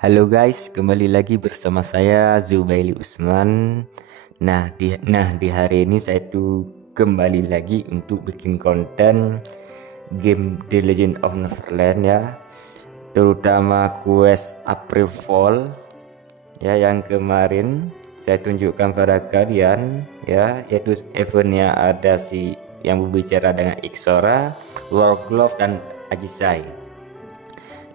Halo guys, kembali lagi bersama saya Zubaili Usman. Nah di hari ini saya tuh kembali lagi untuk bikin konten game The Legend of Neverland ya, terutama quest April Fall ya yang kemarin saya tunjukkan pada kalian ya, yaitu eventnya ada si yang berbicara dengan Ixora, Warglove dan Ajisai.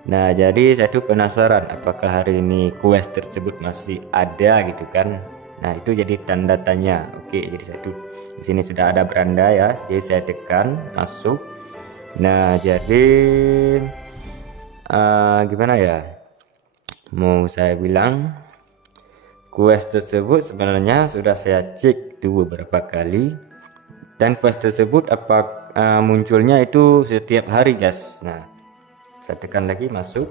Nah, jadi saya tuh penasaran apakah hari ini quest tersebut masih ada gitu kan. Nah, itu jadi tanda tanya. Oke, jadi saya tuh di sini sudah ada beranda ya. Jadi saya tekan masuk. Nah, jadi gimana ya? Mau saya bilang quest tersebut sebenarnya sudah saya cek tuh beberapa kali, dan quest tersebut munculnya itu setiap hari guys. Nah, saya tekan lagi masuk.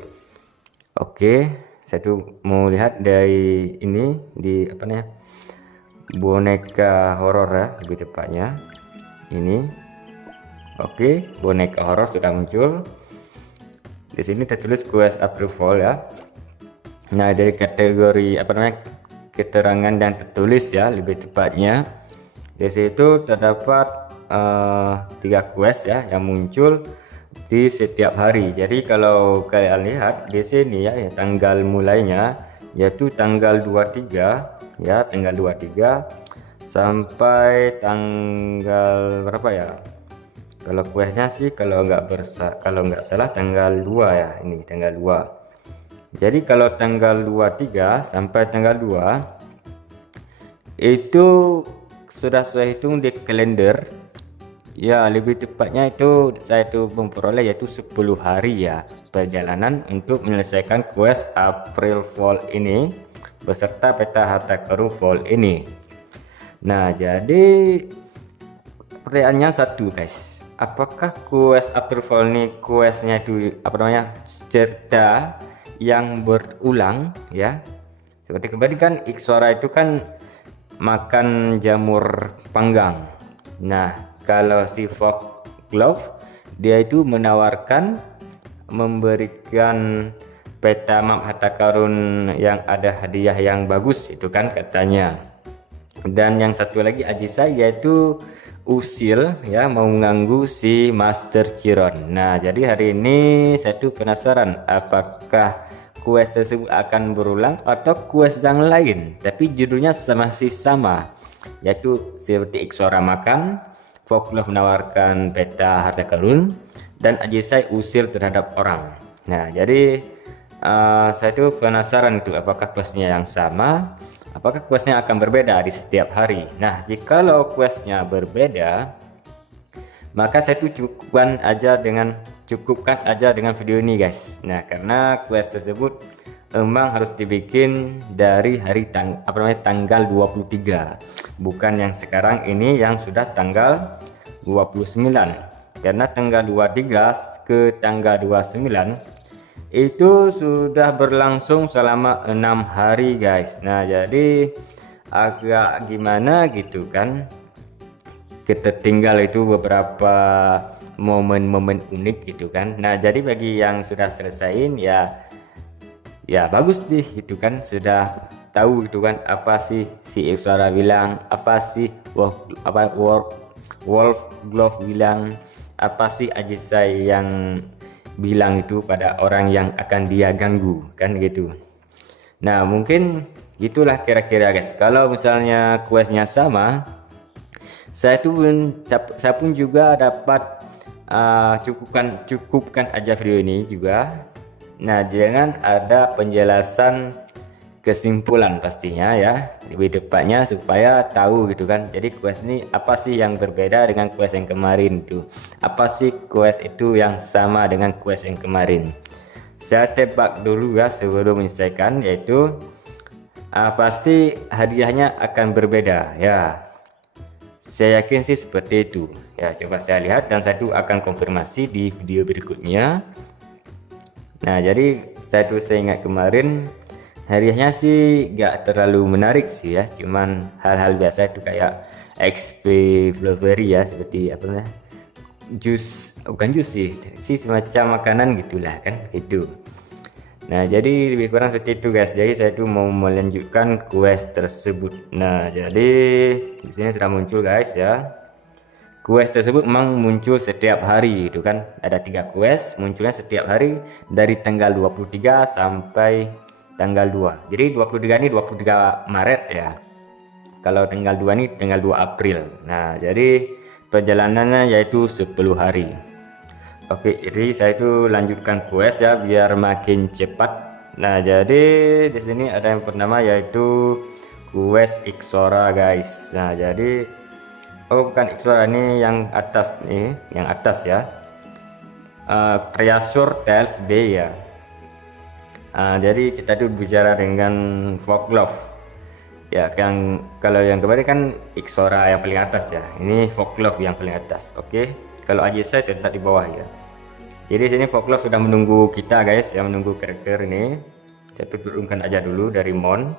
Oke, saya tuh mau lihat dari ini di apa namanya, boneka horor ya, lebih tepatnya ini. Oke, boneka horor sudah muncul. Di sini tertulis quest approval ya. Nah, dari kategori apa namanya, keterangan dan tertulis ya, lebih tepatnya di situ terdapat 3 quest ya yang muncul di setiap hari. Jadi kalau kalian lihat di sini ya, tanggal mulainya yaitu tanggal 23 ya, tanggal 23 sampai tanggal berapa ya? Kalau questnya sih kalau nggak salah tanggal 2 ya, ini tanggal 2. Jadi kalau tanggal 23 sampai tanggal 2 itu sudah saya hitung di kalender. Ya, lebih tepatnya itu saya itu memperoleh yaitu 10 hari ya perjalanan untuk menyelesaikan quest April Fall ini beserta peta harta karun Fall ini. Nah, jadi pertanyaannya satu guys, apakah quest April Fall ini questnya itu apa namanya, cerita yang berulang ya? Seperti kembali kan Ixora itu kan makan jamur panggang. Nah, kalau si Warglove dia itu menawarkan memberikan peta map harta karun yang ada hadiah yang bagus itu kan katanya. Dan yang satu lagi Ajisai yaitu usil ya, mau mengganggu si Master Chiron. Nah, jadi hari ini saya tuh penasaran apakah quest tersebut akan berulang atau quest yang lain, tapi judulnya masih sama, yaitu seperti Ixora makan, Warglove menawarkan peta harta karun, dan Ajisai usil terhadap orang. Nah, jadi saya tuh penasaran itu apakah questnya yang sama, apakah questnya akan berbeda di setiap hari. Nah, jikalau questnya berbeda, maka saya tuh cukupkan aja dengan video ini guys. Nah, karena quest tersebut memang harus dibikin dari hari tanggal 23, bukan yang sekarang ini yang sudah tanggal 29. Karena tanggal 23 ke tanggal 29 itu sudah berlangsung selama 6 hari guys. Nah, jadi agak gimana gitu kan, kita tinggal itu beberapa momen-momen unik gitu kan. Nah, jadi bagi yang sudah selesaiin ya bagus sih gitu kan, sudah tahu gitu kan apa sih si Ixora bilang, apa sih Warglove bilang, apa sih Ajisai yang bilang itu pada orang yang akan dia ganggu kan gitu. Nah, mungkin gitulah kira-kira guys. Kalau misalnya questnya sama, saya pun juga dapat cukupkan aja video ini juga. Nah, jangan ada penjelasan kesimpulan pastinya ya, lebih tepatnya supaya tahu gitu kan. Jadi quest ini apa sih yang berbeda dengan quest yang kemarin itu, apa sih quest itu yang sama dengan quest yang kemarin. Saya tebak dulu ya sebelum menyelesaikan, yaitu pasti hadiahnya akan berbeda ya, saya yakin sih seperti itu ya. Coba saya lihat dan saya tuh akan konfirmasi di video berikutnya. Nah, jadi saya ingat kemarin hadiahnya sih gak terlalu menarik sih ya, cuman hal-hal biasa itu kayak XP Flowberry ya, seperti apa namanya, bukan jus sih semacam makanan gitulah kan gitu. Nah, jadi lebih kurang seperti itu guys. Jadi saya tuh mau melanjutkan quest tersebut. Nah, jadi di sini sudah muncul guys ya. Quest tersebut memang muncul setiap hari itu kan. Ada 3 quest munculnya setiap hari dari tanggal 23 sampai tanggal 2. Jadi 23 ini 23 Maret ya. Kalau tanggal 2 ini tanggal 2 April. Nah, jadi perjalanannya yaitu 10 hari. Oke, jadi saya itu lanjutkan quest ya biar makin cepat. Nah, jadi di sini ada yang pertama yaitu quest Ixora guys. Nah, jadi bukan Ixora, ini yang atas nih, yang atas ya. Treasure Tales B ya. Jadi kita tuh bicara dengan Foglove. Ya, yang kalau yang kemarin kan Ixora yang paling atas ya. Ini Foglove yang paling atas. Oke. Kalau Ajisa tetap di bawah ya. Jadi sini Foglove sudah menunggu kita guys, yang menunggu karakter ini. Saya turunkan aja dulu dari Mon.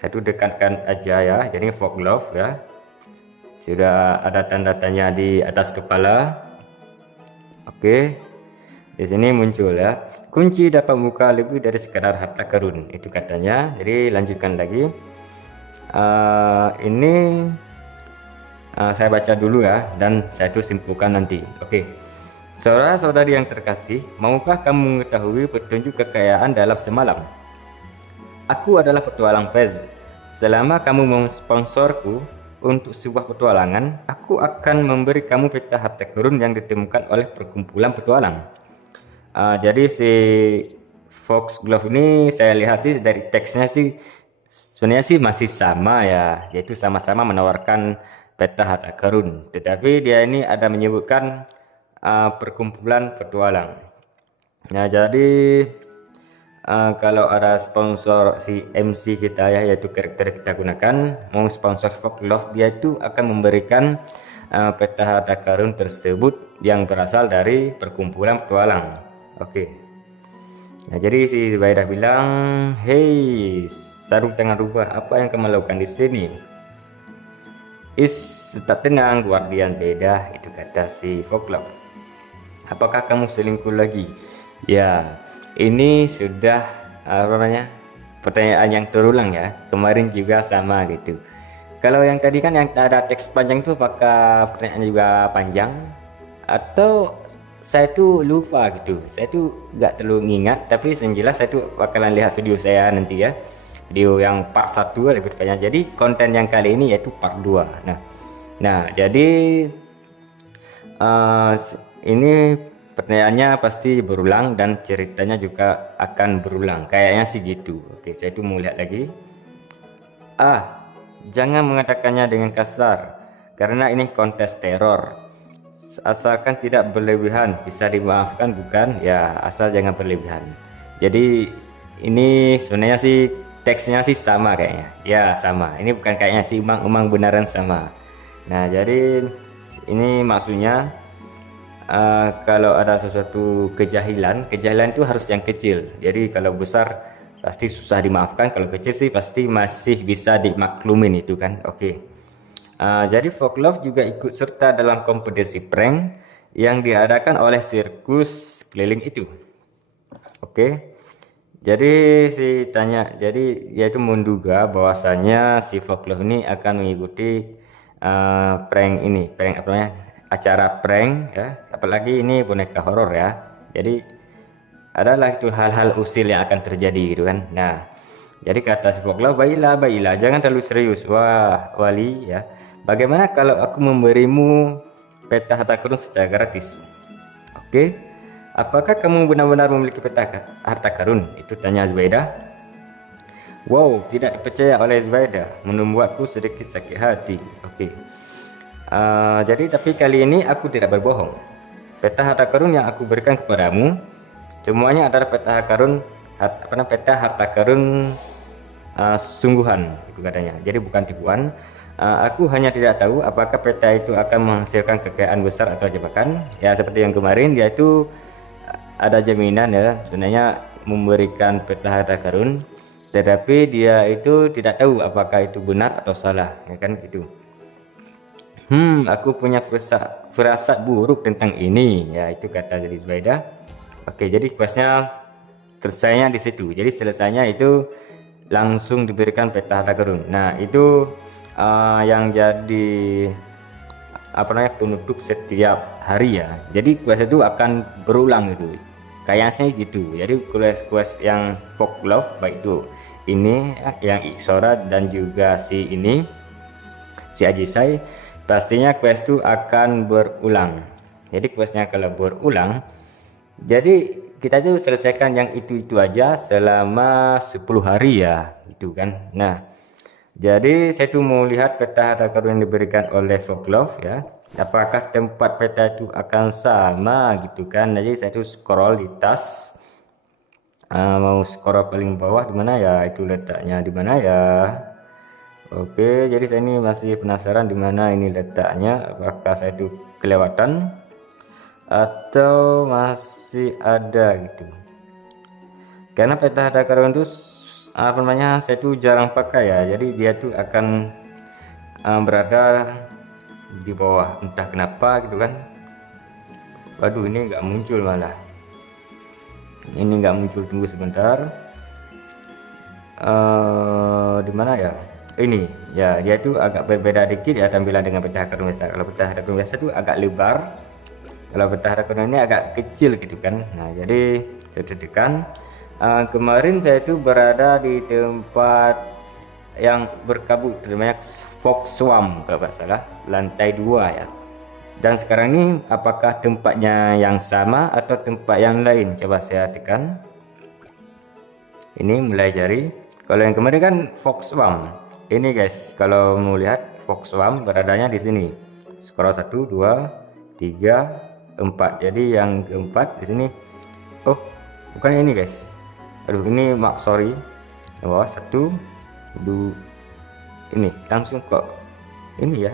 Saya tuh dekatkan aja ya. Jadi Foglove ya. Sudah ada tanda tanya di atas kepala. Oke. Di sini muncul ya. Kunci dapat membuka lebih dari sekadar harta karun, itu katanya. Jadi lanjutkan lagi. Ini saya baca dulu ya, dan saya itu simpulkan nanti. Oke. Saudara-saudari yang terkasih, maukah kamu mengetahui petunjuk kekayaan dalam semalam? Aku adalah petualang Fez. Selama kamu mensponsorku untuk sebuah petualangan, aku akan memberi kamu peta harta karun yang ditemukan oleh perkumpulan petualang. Jadi si Foxglove ini saya lihat dari teksnya sih sebenarnya sih masih sama ya, yaitu sama-sama menawarkan peta harta karun, tetapi dia ini ada menyebutkan perkumpulan petualang. Nah, jadi kalau ada sponsor si MC kita ya, yaitu karakter kita gunakan, mau sponsor Foxglove, dia itu akan memberikan peta harta karun tersebut yang berasal dari perkumpulan petualang. Oke. Nah, jadi si Zubaida bilang, "Hei, sarung tangan rubah, apa yang kamu lakukan di sini?" "Tetap tenang, guardian beda," itu kata si Foxglove. "Apakah kamu selingkuh lagi?" Ya, ini sudah apa namanya, pertanyaan yang terulang ya. Kemarin juga sama gitu. Kalau yang tadi kan yang ada teks panjang itu, apakah pertanyaannya juga panjang atau saya tuh lupa gitu. Saya tuh nggak terlalu ngingat, tapi yang jelas saya tuh bakalan lihat video saya nanti ya, video yang part 1 lebih tepatnya. Jadi konten yang kali ini yaitu part 2. Nah jadi ini pertanyaannya pasti berulang dan ceritanya juga akan berulang, kayaknya sih gitu. Oke, saya tuh mau lihat lagi. Jangan mengatakannya dengan kasar, karena ini kontes teror. Asalkan tidak berlebihan, bisa dimaafkan bukan? Ya, asal jangan berlebihan. Jadi ini sebenarnya sih teksnya sih sama kayaknya. Ya, sama. Ini bukan kayaknya sih, emang beneran sama. Nah, jadi ini maksudnya kalau ada sesuatu kejahilan itu harus yang kecil. Jadi kalau besar pasti susah dimaafkan, kalau kecil sih pasti masih bisa dimaklumin itu kan. Oke. Jadi Foxglove juga ikut serta dalam kompetisi prank yang diadakan oleh sirkus keliling itu. Oke. Jadi jadi yaitu menduga bahwasanya si Foxglove ini akan mengikuti prank ini, prank apa namanya, acara prank ya. Apalagi ini boneka horor ya. Jadi adalah itu hal-hal usil yang akan terjadi gitu kan. Nah, jadi kata si Foxglove, baiklah, jangan terlalu serius. Wah, Wali ya. Bagaimana kalau aku memberimu peta harta karun secara gratis? Oke. Apakah kamu benar-benar memiliki peta harta karun? Itu tanya Zubaida. Wow, tidak dipercaya oleh Zubaida, membuatku sedikit sakit hati. Oke. Jadi tapi kali ini aku tidak berbohong. Peta harta karun yang aku berikan kepadamu semuanya adalah peta harta karun sungguhan, itu katanya. Jadi bukan tipuan. Aku hanya tidak tahu apakah peta itu akan menghasilkan kekayaan besar atau jebakan. Ya seperti yang kemarin, dia itu ada jaminan ya sebenarnya memberikan peta harta karun, tetapi dia itu tidak tahu apakah itu benar atau salah, ya kan gitu. Aku punya firasat buruk tentang ini, ya itu kata jadi Zubaida. Oke, jadi questnya selesainya di situ. Jadi selesainya itu langsung diberikan peta harta karun. Nah itu yang jadi apa namanya penutup setiap hari ya. Jadi quest itu akan berulang gitu, kayaknya gitu. Jadi quest yang Foglove baik itu ini yang Ixora dan juga si Ajisai, pastinya quest itu akan berulang. Jadi questnya kalau berulang, jadi kita tuh selesaikan yang itu aja selama 10 hari ya gitu kan. Nah jadi saya tuh mau lihat peta harta karun yang diberikan oleh Foglove ya, apakah tempat peta itu akan sama gitu kan. Jadi saya tuh scroll di tas, mau scroll paling bawah di mana ya, itu letaknya di mana ya. Oke, jadi saya ini masih penasaran di mana ini letaknya, apakah saya itu kelewatan atau masih ada gitu. Karena peta harta karun itu apa namanya, saya itu jarang pakai ya, jadi dia tuh akan berada di bawah entah kenapa gitu kan. Waduh, ini nggak muncul, malah ini nggak muncul, tunggu sebentar. Di mana ya ini ya, dia itu agak berbeda dikit ya tampilan dengan peta harta karun biasa. Kalau peta harta karun biasa itu agak lebar, kalau peta harta karun ini agak kecil gitu kan. Nah jadi saya tekan, kemarin saya itu berada di tempat yang berkabut namanya Fox Swamp kalau nggak salah, lantai 2 ya. Dan sekarang ini apakah tempatnya yang sama atau tempat yang lain, coba saya tekan. Ini mulai cari. Kalau yang kemarin kan Fox Swamp ini guys, kalau mau lihat Fox Swamp beradanya di sini. Scroll 1 2 3 4. Jadi yang keempat di sini. Oh bukan ini guys, aduh ini sorry, bawah 1 2 ini langsung kok ini ya.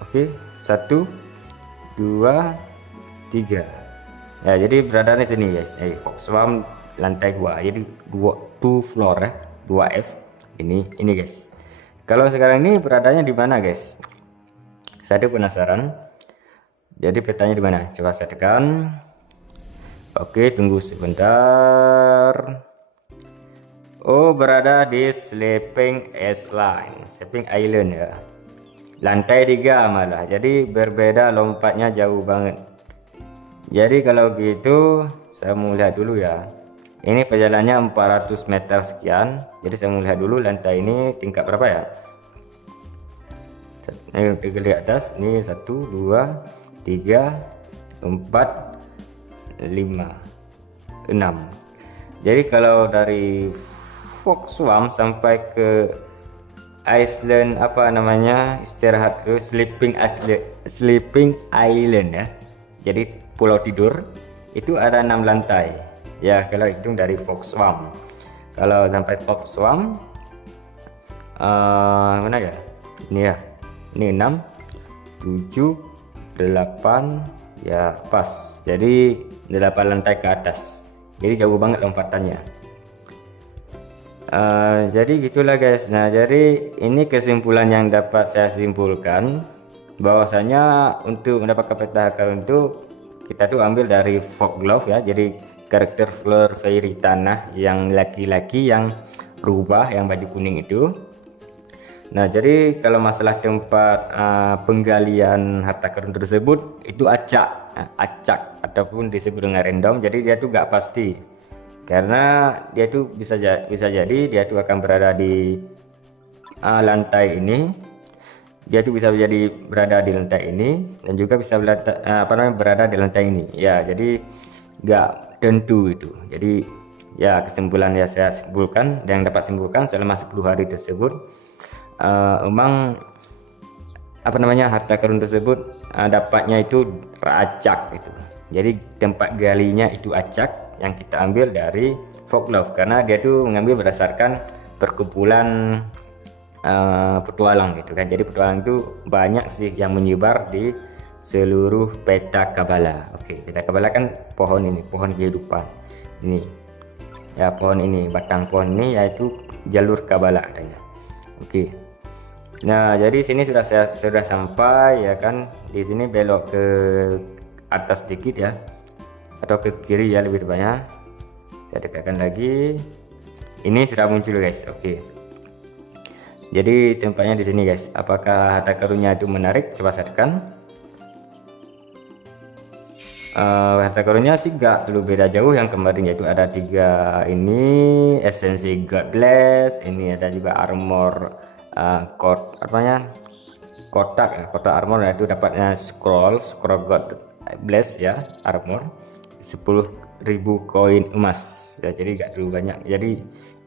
Oke, 1 2 3 ya, jadi berada di sini guys. Fox Swamp lantai 2, jadi 2 floor ya, 2F ini guys. Kalau sekarang ini beradanya di mana guys, saya tuh penasaran. Jadi petanya di mana, coba saya tekan. Oke, tunggu sebentar. Oh, berada di Sleeping Island ya, lantai 3 malah. Jadi berbeda, lompatnya jauh banget. Jadi kalau gitu saya mau lihat dulu ya. Ini perjalanannya 400 meter sekian. Jadi saya mau lihat dulu lantai ini tingkat berapa ya. Ini di atas ini 1 2 3 4 5 6. Jadi kalau dari Fox Swamp sampai ke Island apa namanya, istirahat ke Sleeping Island ya, jadi pulau tidur itu ada 6 lantai ya kalau hitung dari Fox Swamp. Kalau sampai Fox Swamp mana ya, ini ya, ini 6 7 8 ya, pas. Jadi 8 lantai ke atas, jadi jauh banget lompatannya. Jadi gitulah guys. Nah jadi ini kesimpulan yang dapat saya simpulkan, bahwasanya untuk mendapatkan peta harta karun itu kita tuh ambil dari Foglove ya, jadi karakter Fleur Fairy tanah yang laki-laki yang berubah, yang baju kuning itu. Nah jadi kalau masalah tempat penggalian harta karun tersebut itu acak ataupun disebut dengan random. Jadi dia tuh gak pasti, karena dia tuh bisa jadi dia tuh akan berada di lantai ini, dia tuh bisa jadi berada di lantai ini, dan juga bisa berada di lantai ini ya. Jadi gak tentu itu. Jadi ya kesimpulan ya saya simpulkan, dan yang dapat simpulkan selama 10 hari tersebut memang apa namanya, harta karun tersebut dapatnya itu acak gitu. Jadi tempat galinya itu acak yang kita ambil dari Foglove, karena dia tuh mengambil berdasarkan perkumpulan petualang gitu kan. Jadi petualang itu banyak sih yang menyebar di seluruh peta Kabbalah. Oke, peta Kabbalah kan pohon ini, pohon kehidupan ini ya, pohon ini, batang pohon ini yaitu jalur Kabbalah adanya. Oke, nah jadi sini sudah sampai ya kan. Di sini belok ke atas sedikit ya, atau ke kiri ya lebih tepatnya. Saya dekatkan lagi. Ini sudah muncul guys. Oke. Jadi tempatnya di sini guys. Apakah harta karunnya itu menarik? Coba saya tekan. Harta karunnya sih nggak terlalu beda jauh yang kemarin, yaitu ada 3 ini esensi God Bless, ini ada juga armor kotak ya, kotak armor, yaitu dapatnya scroll God Bless ya, armor 10.000 koin emas ya, jadi nggak terlalu banyak, jadi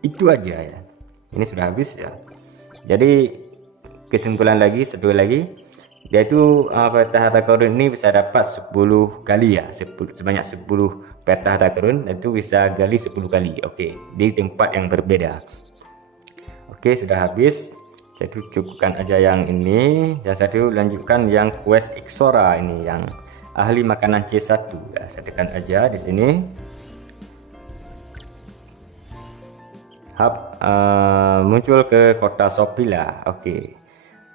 itu aja ya. Ini sudah habis ya. Jadi kesimpulan lagi, satu lagi, yaitu peta harta karun ini bisa dapat 10 kali ya, sebanyak 10 peta harta karun, itu bisa gali 10 kali. Oke, di tempat yang berbeda. Oke, sudah habis. Saya cukupkan aja yang ini, dan saya lanjutkan yang quest Ixora ini, yang ahli makanan C1 ya. Saya tekan aja di sini. Muncul ke kota Sopila. Oke.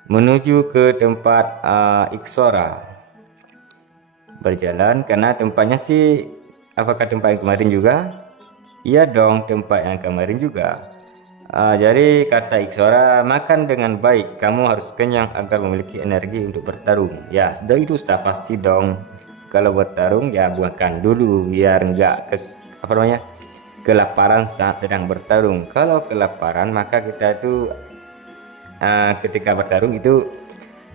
Menuju ke tempat Ixora. Berjalan, karena tempatnya sih, apakah tempat yang kemarin juga? Iya dong, tempat yang kemarin juga. Jadi kata Ixora, makan dengan baik, kamu harus kenyang agar memiliki energi untuk bertarung. Ya, sudah itu sudah pasti dong. Kalau bertarung ya makan dulu biar enggak kelaparan saat sedang bertarung. Kalau kelaparan maka kita itu ketika bertarung itu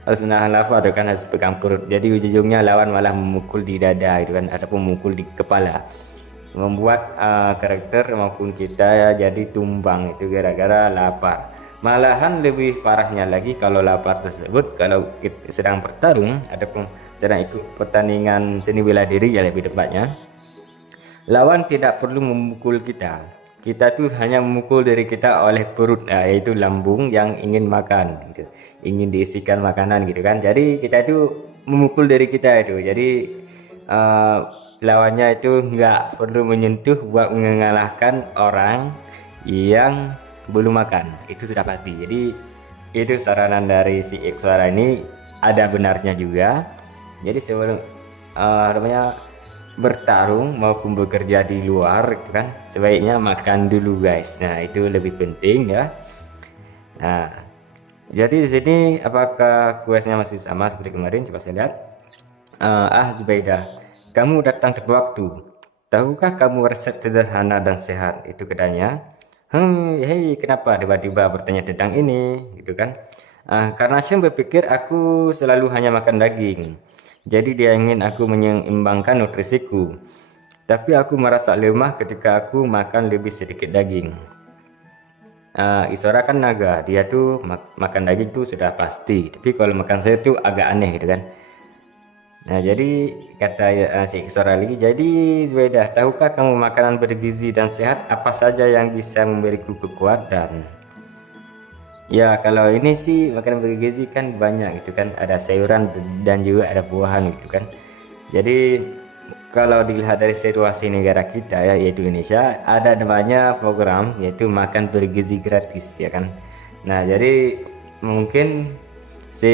harus menahan lapar, kan harus pegang perut. Jadi ujung-ujungnya lawan malah memukul di dada gitu kan, ataupun memukul di kepala, membuat karakter maupun kita ya jadi tumbang itu gara-gara lapar. Malahan lebih parahnya lagi kalau lapar tersebut, kalau kita sedang bertarung ataupun sedang ikut pertandingan seni bela diri ya lebih tepatnya, lawan tidak perlu memukul kita tuh hanya memukul diri kita oleh perut, yaitu lambung yang ingin makan gitu, ingin diisikan makanan gitu kan. Jadi kita itu memukul diri kita itu, jadi lawannya itu nggak perlu menyentuh buat mengalahkan orang yang belum makan, itu sudah pasti. Jadi itu saranan dari si Ixora ini ada benarnya juga. Jadi sebelum bertarung maupun bekerja di luar gitu kan, sebaiknya makan dulu guys. Nah itu lebih penting ya. Nah jadi di sini apakah questnya masih sama seperti kemarin? Coba saya lihat. Zubaidah, kamu datang tepat waktu. Tahukah kamu resep sederhana dan sehat? Itu katanya. Hei, kenapa tiba-tiba bertanya tentang ini gitu kan? Karena saya berpikir aku selalu hanya makan daging. Jadi dia ingin aku menyeimbangkan nutrisiku. Tapi aku merasa lemah ketika aku makan lebih sedikit daging. Ixora kan naga, dia tuh makan daging tuh sudah pasti. Tapi kalau makan saya tuh agak aneh gitu kan. Nah jadi kata si Ixora lagi, jadi Zubaidah, tahukah kamu makanan bergizi dan sehat apa saja yang bisa memberiku kekuatan? Ya kalau ini sih makanan bergizi kan banyak gitu kan, ada sayuran dan juga ada buahan gitu kan. Jadi kalau dilihat dari situasi negara kita ya, yaitu Indonesia, ada namanya program yaitu makan bergizi gratis ya kan. Nah jadi mungkin si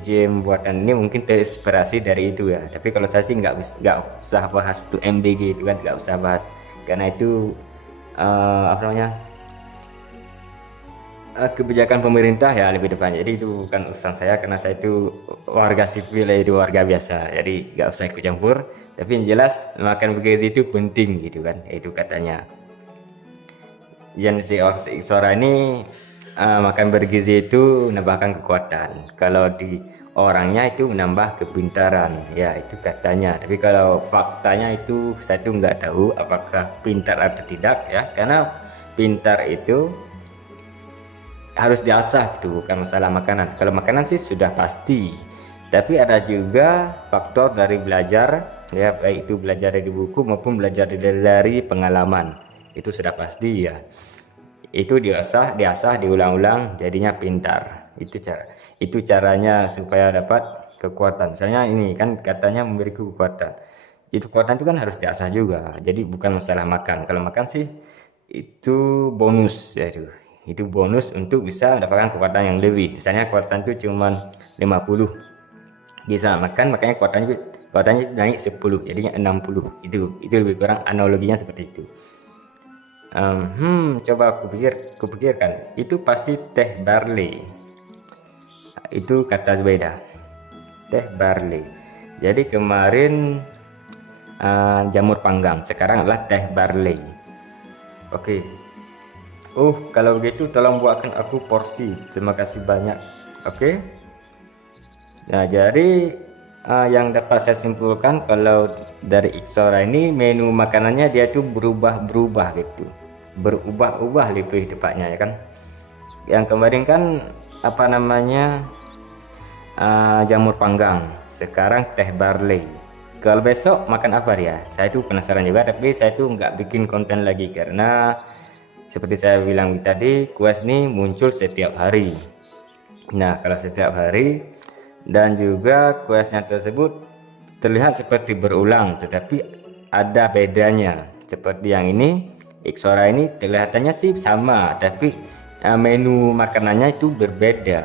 game buatan ini mungkin terinspirasi dari itu ya. Tapi kalau saya sih nggak usah bahas itu MBG itu kan, nggak usah bahas, karena itu kebijakan pemerintah ya lebih depan. Jadi itu bukan urusan saya, karena saya itu warga sipil, itu warga biasa, jadi nggak usah ikut campur. Tapi yang jelas makan bergizi itu penting gitu kan, itu katanya. Yang si Ixora ini makan bergizi itu menambahkan kekuatan, kalau di orangnya itu menambah kepintaran ya, itu katanya. Tapi kalau faktanya itu saya tuh nggak tahu apakah pintar atau tidak ya, karena pintar itu harus diasah gitu, bukan masalah makanan. Kalau makanan sih sudah pasti, tapi ada juga faktor dari belajar ya, baik itu belajar dari buku maupun belajar dari pengalaman, itu sudah pasti ya. Itu diasah diulang-ulang jadinya pintar. Itu caranya supaya dapat kekuatan. Misalnya ini kan katanya memberi kekuatan, itu kekuatan itu kan harus diasah juga, jadi bukan masalah makan. Kalau makan sih itu bonus ya, itu bonus untuk bisa mendapatkan kekuatan yang lebih. Misalnya kekuatan itu cuman 50, bisa makan makanya kekuatannya naik 10 jadinya 60. Itu lebih kurang analoginya seperti itu. Coba kupikirkan, itu pasti teh barley. Itu kata Zubaida, teh barley. Jadi kemarin jamur panggang, sekarang adalah teh barley. Oke. Kalau begitu tolong buatkan aku porsi. Terima kasih banyak. Oke. Nah, jadi yang dapat saya simpulkan kalau dari Iksora ini menu makanannya dia tuh berubah-berubah gitu. Berubah-ubah lebih tepatnya ya kan. Yang kemarin kan apa namanya jamur panggang, sekarang teh barley. Kalau besok makan apa dia? Saya tuh penasaran juga, tapi saya tuh nggak bikin konten lagi karena seperti saya bilang tadi, quest ini muncul setiap hari. Nah, kalau setiap hari dan juga questnya tersebut terlihat seperti berulang, tetapi ada bedanya. Seperti yang ini, Iksora ini kelihatannya sih sama, tapi menu makanannya itu berbeda.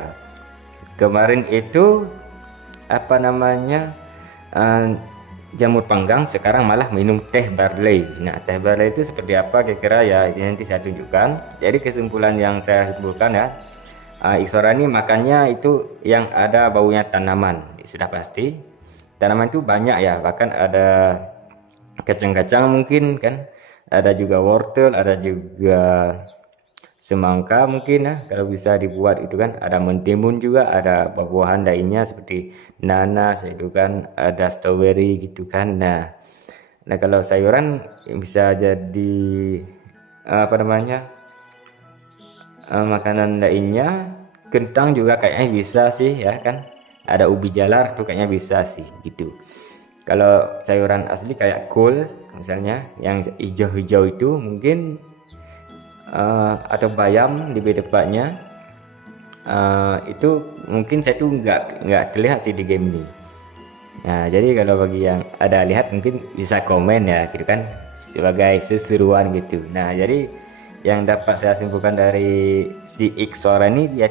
Kemarin itu apa namanya jamur panggang, sekarang malah minum teh barley. Nah, teh barley itu seperti apa kira-kira ya, nanti saya tunjukkan. Jadi kesimpulan yang saya simpulkan ya, Iksora ini makannya itu yang ada baunya tanaman, sudah pasti. Tanaman itu banyak ya, bahkan ada kacang-kacang mungkin kan, ada juga wortel, ada juga semangka mungkin ya, kalau bisa dibuat itu kan, ada mentimun juga, ada buah-buahan lainnya seperti nanas itu kan, ada strawberry gitu kan. Nah kalau sayuran bisa jadi apa namanya makanan lainnya, kentang juga kayaknya bisa sih ya kan, ada ubi jalar tuh kayaknya bisa sih gitu. Kalau sayuran asli kayak kol misalnya yang hijau-hijau itu mungkin atau bayam di depannya, itu mungkin saya tuh nggak terlihat sih di game ini. Nah jadi kalau bagi yang ada lihat mungkin bisa komen ya gitu kan, sebagai seseruan gitu. Nah jadi yang dapat saya simpulkan dari si Iksora ini, dia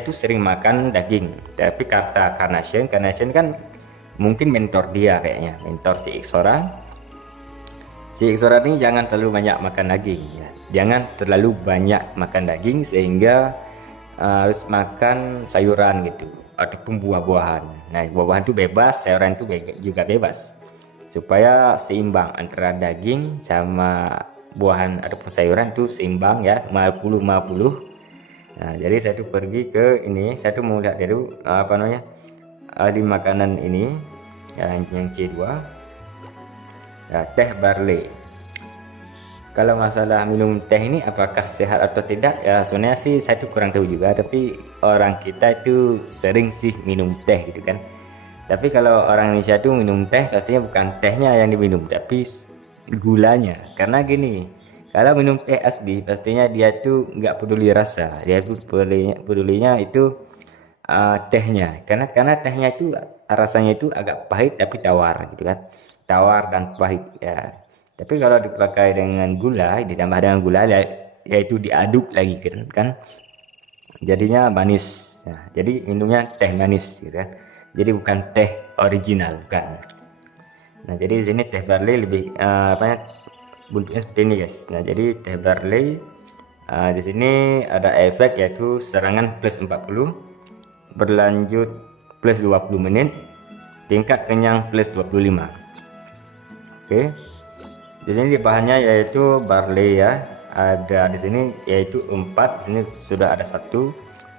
tuh sering makan daging, tapi kata Carnation kan mungkin mentor dia, kayaknya mentor si Iksora. Si Iksora ini jangan terlalu banyak makan daging ya. Jangan terlalu banyak makan daging sehingga harus makan sayuran gitu ataupun buah-buahan. Nah, buah-buahan itu bebas, sayuran itu juga bebas. Supaya seimbang antara daging sama buahan ataupun sayuran itu seimbang ya, 50-50. Nah, jadi saya tuh pergi ke ini, saya tuh mau lihat dulu apa namanya di makanan ini yang C2 ya, teh barley. Kalau masalah minum teh ini apakah sehat atau tidak ya, sebenarnya sih saya tuh kurang tahu juga, tapi orang kita itu sering sih minum teh gitu kan. Tapi kalau orang Indonesia tuh minum teh pastinya bukan tehnya yang diminum, tapi gulanya. Karena gini, kalau minum teh asli pastinya dia tuh nggak peduli rasa, dia tuh pedulinya itu tehnya. Karena tehnya itu rasanya itu agak pahit tapi tawar gitu kan, tawar dan pahit ya. Tapi kalau dipakai dengan gula, ditambah dengan gula yaitu diaduk lagi kan jadinya manis. Nah, jadi minumnya teh manis gitu kan. Jadi bukan teh original, bukan. Nah, jadi di sini teh barley lebih bentuknya seperti ini guys. Nah, jadi teh barley di sini ada efek yaitu serangan plus 40, berlanjut plus 20 menit, tingkat kenyang plus 25. Oke. Di sini bahannya yaitu barley ya. Ada di sini yaitu 4, di sini sudah ada 1,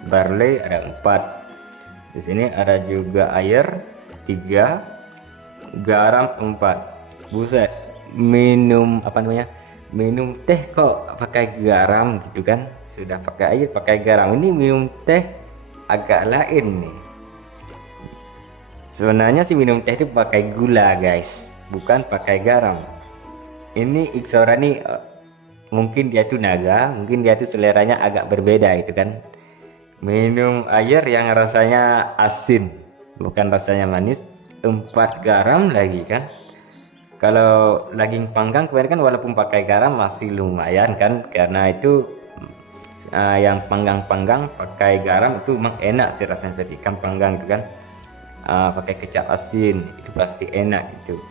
barley ada 4. Di sini ada juga air 3, garam 4. Buset, minum apa namanya? Minum teh kok pakai garam gitu kan? Sudah pakai air, pakai garam. Ini minum teh agak lain nih. Sebenarnya sih minum teh itu pakai gula, guys, bukan pakai garam. Ini Iksora nih mungkin dia tuh naga, mungkin dia tuh seleranya agak berbeda gitu kan. Minum air yang rasanya asin, bukan rasanya manis, 4 garam lagi kan. Kalau daging panggang kemarin kan walaupun pakai garam masih lumayan kan, karena itu yang panggang pakai garam itu memang enak sih rasanya, seperti ikan panggang itu kan. Pakai kecap asin itu pasti enak gitu.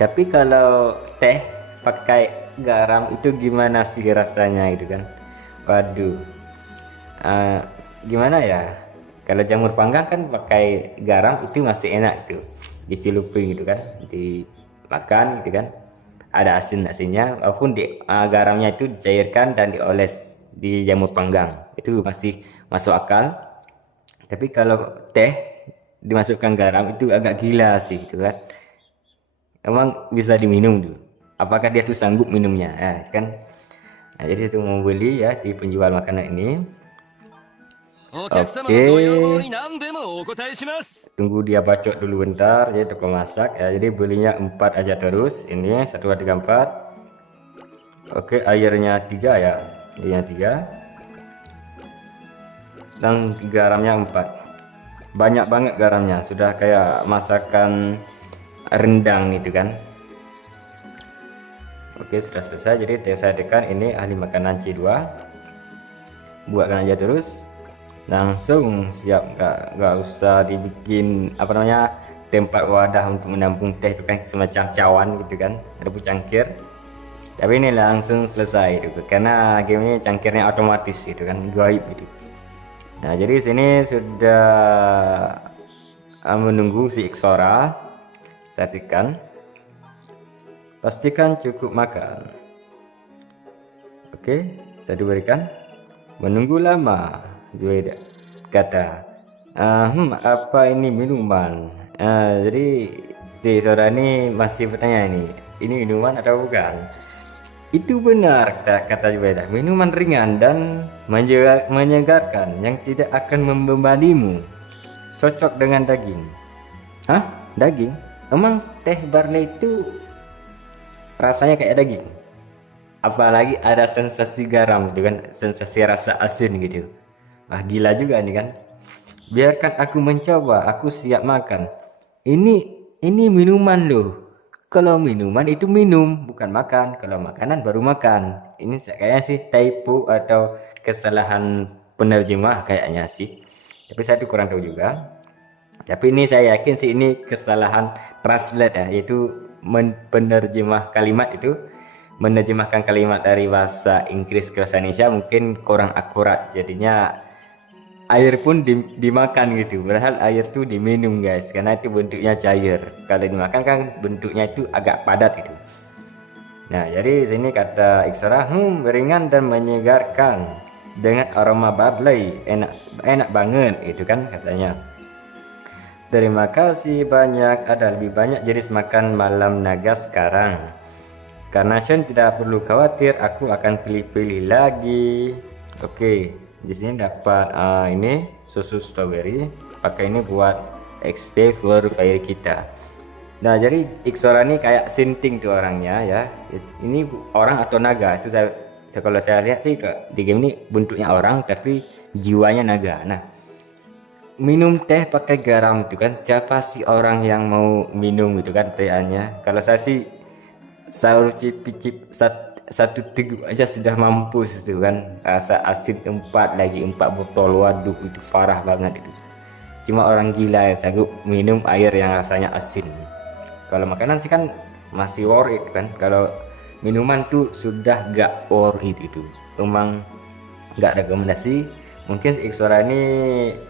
Tapi kalau teh pakai garam itu gimana sih rasanya gitu kan. Waduh, eh, gimana ya, kalau jamur panggang kan pakai garam itu masih enak tuh, dicelupin gitu kan, dimakan gitu kan, ada asin-asinnya, walaupun garamnya itu dicairkan dan dioles di jamur panggang itu masih masuk akal. Tapi kalau teh dimasukkan garam itu agak gila sih gitu kan. Emang bisa diminum tuh, apakah dia tuh sanggup minumnya ya kan. Nah, jadi itu mau beli ya di penjual makanan ini. Oke, tunggu dia bacot dulu bentar, jadi toko masak ya. Jadi belinya 4 aja terus, ini 1 2 3 4. Oke, airnya 3 ya, airnya 3 dan garamnya 4. Banyak banget garamnya, sudah kayak masakan rendang gitu kan. Oke, sudah selesai. Jadi saya tekan ini ahli makanan C2, buatkan aja terus, langsung siap, nggak usah dibikin apa namanya tempat wadah untuk menampung teh itu kan, semacam cawan gitu kan, ada cangkir. Tapi ini langsung selesai gitu, karena game ini cangkirnya otomatis gitu kan, gaib gitu. Nah, jadi sini sudah menunggu si Ixora. Saya tekan, pastikan cukup makan. Oke, saya diberikan. Menunggu lama, Zueda kata, apa ini minuman? Jadi si Ixora ini masih bertanya ini minuman atau bukan? Itu benar, kata Zueda, minuman ringan dan menyegarkan yang tidak akan membebanimu, cocok dengan daging. Hah? Daging? Emang teh barley itu rasanya kayak daging? Apalagi ada sensasi garam gitu kan, sensasi rasa asin gitu. Gila juga nih kan. Biarkan aku mencoba, aku siap makan. Ini minuman loh. Kalau minuman itu minum, bukan makan. Kalau makanan baru makan. Ini kayaknya sih typo atau kesalahan penerjemah kayaknya sih. Tapi saya tuh kurang tahu juga. Tapi ini saya yakin sih ini kesalahan translate ya, yaitu penerjemah kalimat itu, menerjemahkan kalimat dari bahasa Inggris ke bahasa Indonesia mungkin kurang akurat, jadinya air pun dimakan gitu, padahal air tuh diminum guys, karena itu bentuknya cair. Kalau dimakan kan bentuknya itu agak padat gitu. Nah, jadi sini kata Ixora, ringan dan menyegarkan dengan aroma barley, enak banget itu kan katanya. Terima kasih banyak, ada lebih banyak jenis makan malam naga sekarang. Karena Shen tidak perlu khawatir, aku akan pilih-pilih lagi. Oke, di sini dapat ini susu strawberry. Pakai ini buat XP verifier kita. Nah, jadi Ixora ini kayak sinting tuh orangnya ya. Ini orang atau naga? Itu kalau saya lihat sih di game ini bentuknya orang tapi jiwanya naga. Nah, minum teh pakai garam itu kan, siapa sih orang yang mau minum gitu kan tehnya? Kalau saya sih sahur cicip satu teguk aja sudah mampus itu kan, rasa asin 4 botol, waduh itu parah banget itu. Cuma orang gila yang sanggup minum air yang rasanya asin. Kalau makanan sih kan masih worth it kan, kalau minuman tuh sudah gak worth it itu, emang gak rekomendasi. Mungkin Ixora ini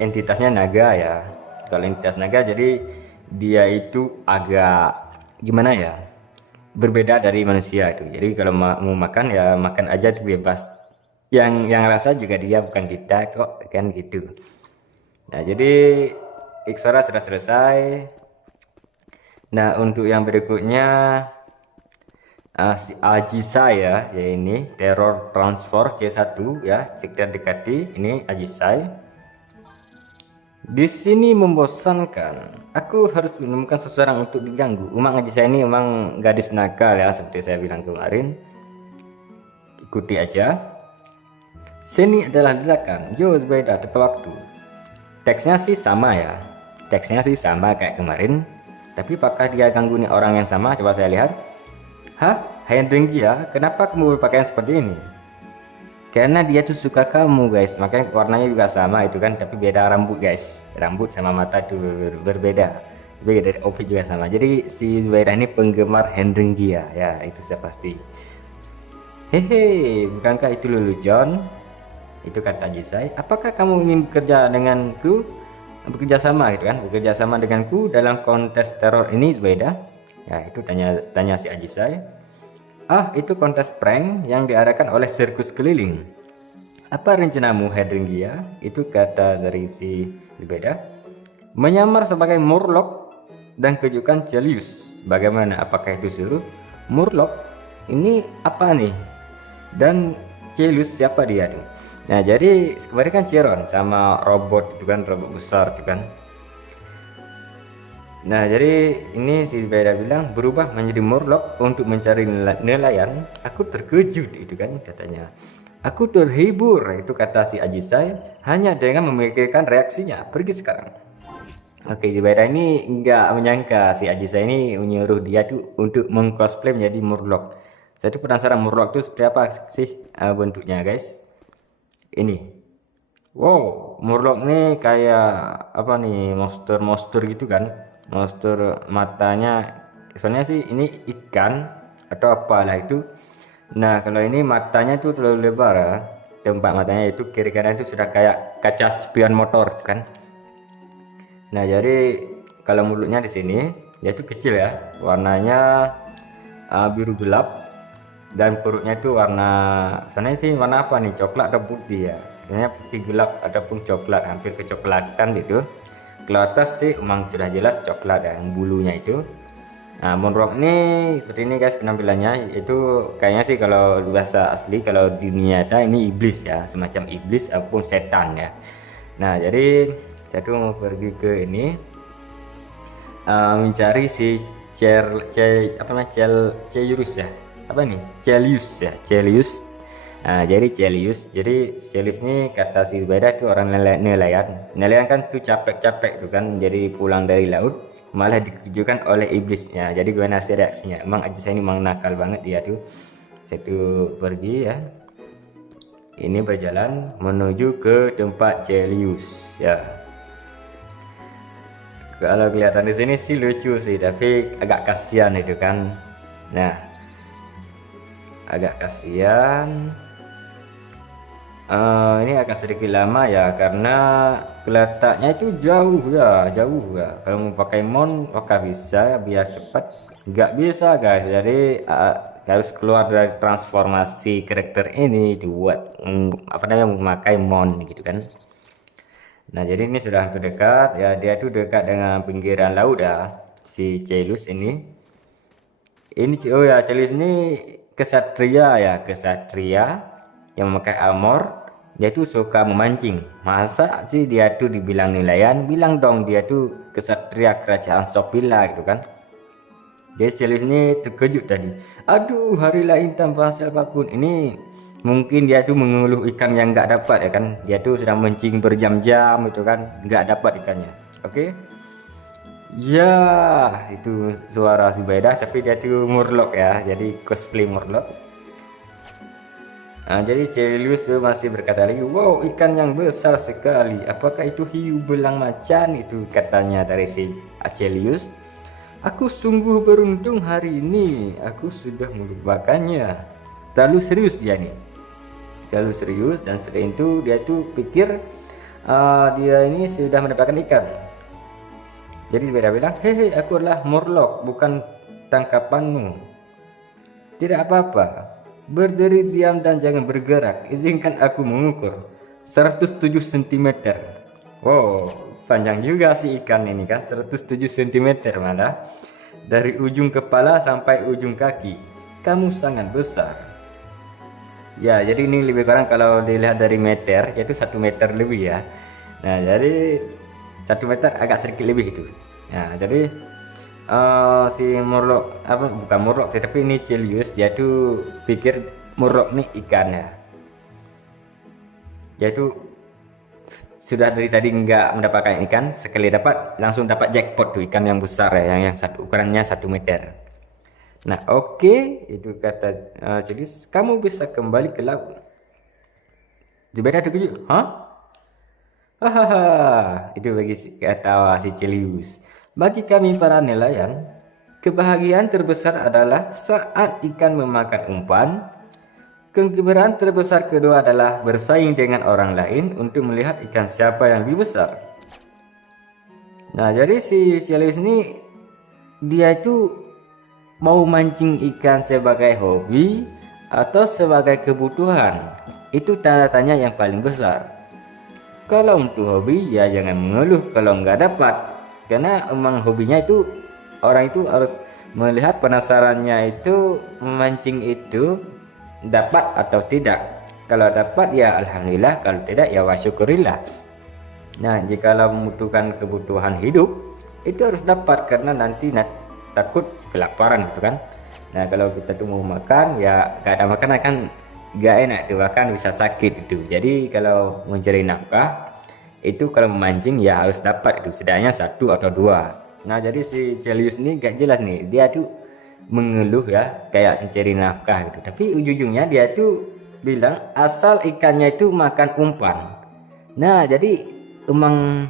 entitasnya naga ya. Kalau entitas naga jadi dia itu agak gimana ya, berbeda dari manusia itu. Jadi kalau mau makan ya makan aja bebas. Yang rasa juga dia, bukan kita kok kan gitu. Nah, jadi Ixora sudah selesai. Nah, untuk yang berikutnya si Ajisai ya ini teror transfer C1 ya, sekitar dekati ini Ajisai. Di sini membosankan, aku harus menemukan seseorang untuk diganggu. Emang Ajisai ini emang gadis nakal ya, seperti saya bilang kemarin. Ikuti aja. Sini adalah ledakan, jauh beda tepat waktu. Teksnya sih sama ya, teksnya sih sama kayak kemarin, tapi apakah dia ganggu nih orang yang sama? Coba saya lihat. Hah? Hendringia, kenapa kamu berpakaian seperti ini? Karena dia tuh suka kamu guys, makanya warnanya juga sama itu kan, tapi beda rambut guys. Rambut sama mata itu berbeda. Beda dari outfit juga sama. Jadi si Zubairah ini penggemar Hendringia ya, itu saya pasti. Hehe, bukankah itu lelucon? Itu kata Jisai. Apakah kamu ingin bekerja denganku? Bekerja sama gitu kan? Bekerja sama denganku dalam kontes teror ini, Zubaida? Ya, itu tanya si Ajisai. Ah, itu kontes prank yang diadakan oleh sirkus keliling. Apa rencanamu, Hedringia? Itu kata dari si Zubaida. Menyamar sebagai Murloc dan kejukan Chelius. Bagaimana? Apakah itu seru? Murloc ini apa nih? Dan Chelius siapa dia tuh? Nah, jadi kemarin kan Chiron sama robot itu kan, robot besar itu kan. Nah, jadi ini si Beda bilang berubah menjadi Murloc untuk mencari nelayan. Aku terkejut itu kan katanya. Aku terhibur, itu kata si Ajisai, hanya dengan memikirkan reaksinya. Pergi sekarang. Oke, Zubaida ini nggak menyangka si Ajisai ini menyuruh dia tuh untuk mengcosplay menjadi Murloc. Saya tuh penasaran Murloc tuh seperti apa sih bentuknya, guys. Ini. Wow, Murloc nih kayak apa nih, monster-monster gitu kan. Monster matanya, soalnya sih ini ikan atau apalah itu. Nah, kalau ini matanya tuh terlalu lebar ya. Tempat matanya itu kiri kanan itu sudah kayak kaca spion motor kan. Nah, jadi kalau mulutnya di sini dia itu kecil ya, warnanya biru gelap, dan perutnya itu warna, soalnya sih warna apa nih, coklat atau putih ya, kayaknya putih gelap ataupun coklat, hampir kecoklatan gitu. Kalau atas sih emang sudah jelas coklat ya, yang bulunya itu. Nah, Murloc ini seperti ini guys penampilannya. Itu kayaknya sih kalau bahasa asli, kalau di dunia nyata ini iblis ya, semacam iblis ataupun setan ya. Nah, jadi saya tuh mau pergi ke ini, mencari si Chelius ya, apa nih, Chelius. Nah, jadi Chelius ini kata si Zubaida itu orang nelayan kan tuh capek-capek tuh kan, jadi pulang dari laut malah dikejutkan oleh iblisnya. Jadi gimana sih reaksinya? Emang aja saya ini emang nakal banget dia tuh. Saya tuh pergi ya, ini berjalan menuju ke tempat Chelius ya. Kalau kelihatan di sini sih lucu sih, tapi agak kasihan itu kan. Nah, agak kasihan. Ini agak sedikit lama ya, karena letaknya itu jauh ya. Kalau mau pakai mon, apakah bisa biar cepat? Nggak bisa guys. Jadi harus keluar dari transformasi karakter ini dibuat apa namanya, memakai mon gitu kan. Nah, jadi ini sudah hampir dekat ya, dia tuh dekat dengan pinggiran laut ya, si Chelius ini. Oh ya, Chelius ini kesatria yang memakai armor. Dia tuh suka memancing. Masa sih dia tuh dibilang nelayan? Bilang dong dia tuh kesatria kerajaan Sopila gitu kan. Jadi Chelius ini terkejut tadi. Aduh, hari lain tanpa hasil apapun. Ini mungkin dia tuh mengeluh ikan yang nggak dapat ya kan. Dia tuh sedang mancing berjam-jam itu kan, nggak dapat ikannya. Oke. Ya, itu suara si Beda, tapi dia tuh Murloc ya. Jadi cosplay Murloc. Nah, jadi Chelius masih berkata lagi, wow, ikan yang besar sekali. Apakah itu hiu belang macan? Itu katanya dari si Chelius. Aku sungguh beruntung hari ini. Aku sudah melupakannya. Terlalu serius dia nih. Terlalu serius, dan selain itu dia tuh pikir dia ini sudah mendapatkan ikan. Jadi dia bilang, hehe, aku adalah Murloc, bukan tangkapanmu. Tidak apa-apa. Berdiri diam dan jangan bergerak. Izinkan aku mengukur 107 cm. Wow, panjang juga sih ikan ini kan, 107 cm malah. Dari ujung kepala sampai ujung kaki. Kamu sangat besar. Ya, jadi ini lebih kurang kalau dilihat dari meter, yaitu 1 meter lebih ya. Nah, jadi 1 meter agak sedikit lebih itu. Nah, jadi si Murloc, apa bukan Murloc sih, tapi ini Chelius, dia tuh pikir Murloc nih ikan ya. Dia tuh sudah dari tadi nggak mendapatkan ikan, sekali dapat langsung dapat jackpot tuh, ikan yang besar ya, yang satu ukurannya 1 meter. Nah, oke, itu kata Chelius, kamu bisa kembali ke laut. Zubaida terkejut, hah? Hahaha, itu bagi kata si Chelius. Bagi kami para nelayan, kebahagiaan terbesar adalah saat ikan memakan umpan Kegembiraan terbesar kedua adalah bersaing dengan orang lain untuk melihat ikan siapa yang lebih besar. Nah, jadi si Celius ini dia itu mau mancing ikan sebagai hobi atau sebagai kebutuhan. Itu tanda tanya yang paling besar. Kalau untuk hobi ya jangan mengeluh kalau nggak dapat, karena emang hobinya itu orang itu harus melihat penasarannya itu memancing itu dapat atau tidak. Kalau dapat ya alhamdulillah, kalau tidak ya wasyukurillah. Nah, jikalau membutuhkan kebutuhan hidup itu harus dapat, karena nanti takut kelaparan gitu kan. Nah, kalau kita tuh mau makan ya gak ada makanan kan gak enak tuh, makan bisa sakit itu. Jadi kalau mencari nafkah itu kalau memancing ya harus dapat itu setidaknya 1 atau 2. Nah, jadi si Celius ini gak jelas nih, dia tuh mengeluh ya kayak mencari nafkah gitu, tapi ujung-ujungnya dia tuh bilang asal ikannya itu makan umpan. Nah, jadi emang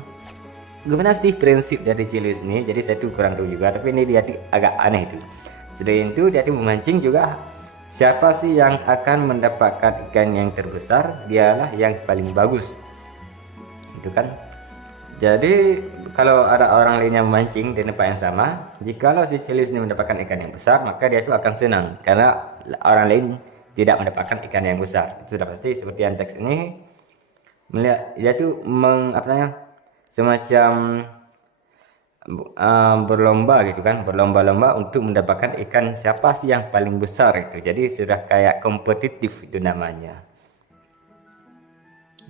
gimana sih prinsip dari Celius ini? Jadi saya tuh kurang tahu juga, tapi ini dia tuh agak aneh itu. Selain itu dia tuh memancing juga, siapa sih yang akan mendapatkan ikan yang terbesar, dialah yang paling bagus itu kan. Jadi kalau ada orang lain yang memancing di tempat yang sama, jikalau si Celius ini mendapatkan ikan yang besar, maka dia tuh akan senang karena orang lain tidak mendapatkan ikan yang besar. Itu sudah pasti. Seperti yang teks ini melihat dia tuh semacam berlomba gitu kan, berlomba-lomba untuk mendapatkan ikan siapa sih yang paling besar itu. Jadi sudah kayak kompetitif itu namanya.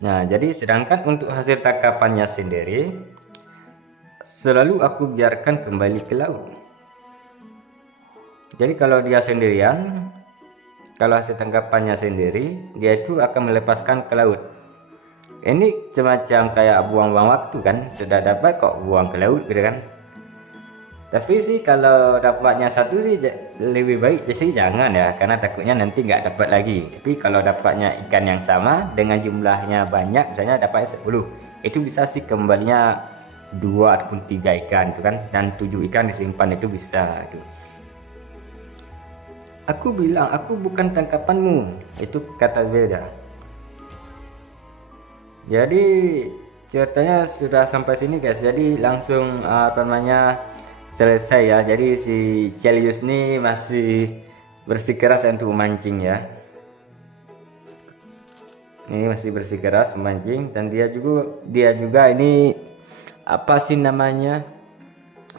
Nah, jadi sedangkan untuk hasil tangkapannya sendiri selalu aku biarkan kembali ke laut. Jadi kalau dia sendirian, kalau hasil tangkapannya sendiri, dia itu akan melepaskan ke laut. Ini semacam kayak buang-buang waktu kan, sudah dapat kok buang ke laut gitu kan. Tapi sih kalau dapatnya satu sih lebih baik sih jangan ya, karena takutnya nanti nggak dapat lagi. Tapi kalau dapatnya ikan yang sama dengan jumlahnya banyak, misalnya dapatnya 10, itu bisa sih kembalinya 2 ataupun 3 ikan itu kan, dan 7 ikan disimpan itu bisa itu. Aku bilang aku bukan tangkapanmu, itu kata beda. Jadi ceritanya sudah sampai sini guys, jadi langsung selesai ya. Jadi si Celius ini masih bersikeras untuk memancing ya. Ini masih bersikeras memancing, dan dia juga ini apa sih namanya,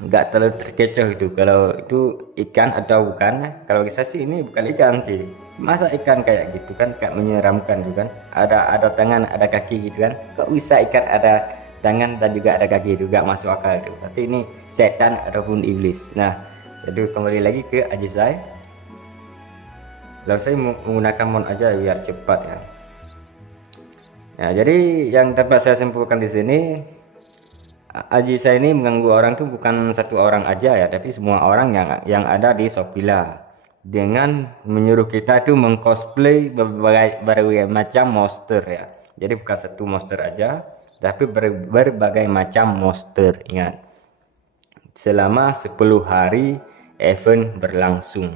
nggak terlalu terkecoh itu kalau itu ikan atau bukan. Kalau bisa sih ini bukan ikan sih, masa ikan kayak gitu kan, kayak menyeramkan juga kan, ada tangan ada kaki gitu kan, kok bisa ikan ada tangan dan juga ada kaki itu, gak masuk akal itu. Pasti ini setan ataupun iblis. Nah, jadi kembali lagi ke Ajisai. Lalu saya menggunakan mount aja biar cepat ya. Nah, jadi yang dapat saya simpulkan di sini, Ajisai ini mengganggu orang tuh bukan satu orang aja ya, tapi semua orang yang ada di Shopila, dengan menyuruh kita tuh mengcosplay berbagai macam monster ya. Jadi bukan satu monster aja, tapi berbagai macam monster. Ingat, selama 10 hari event berlangsung.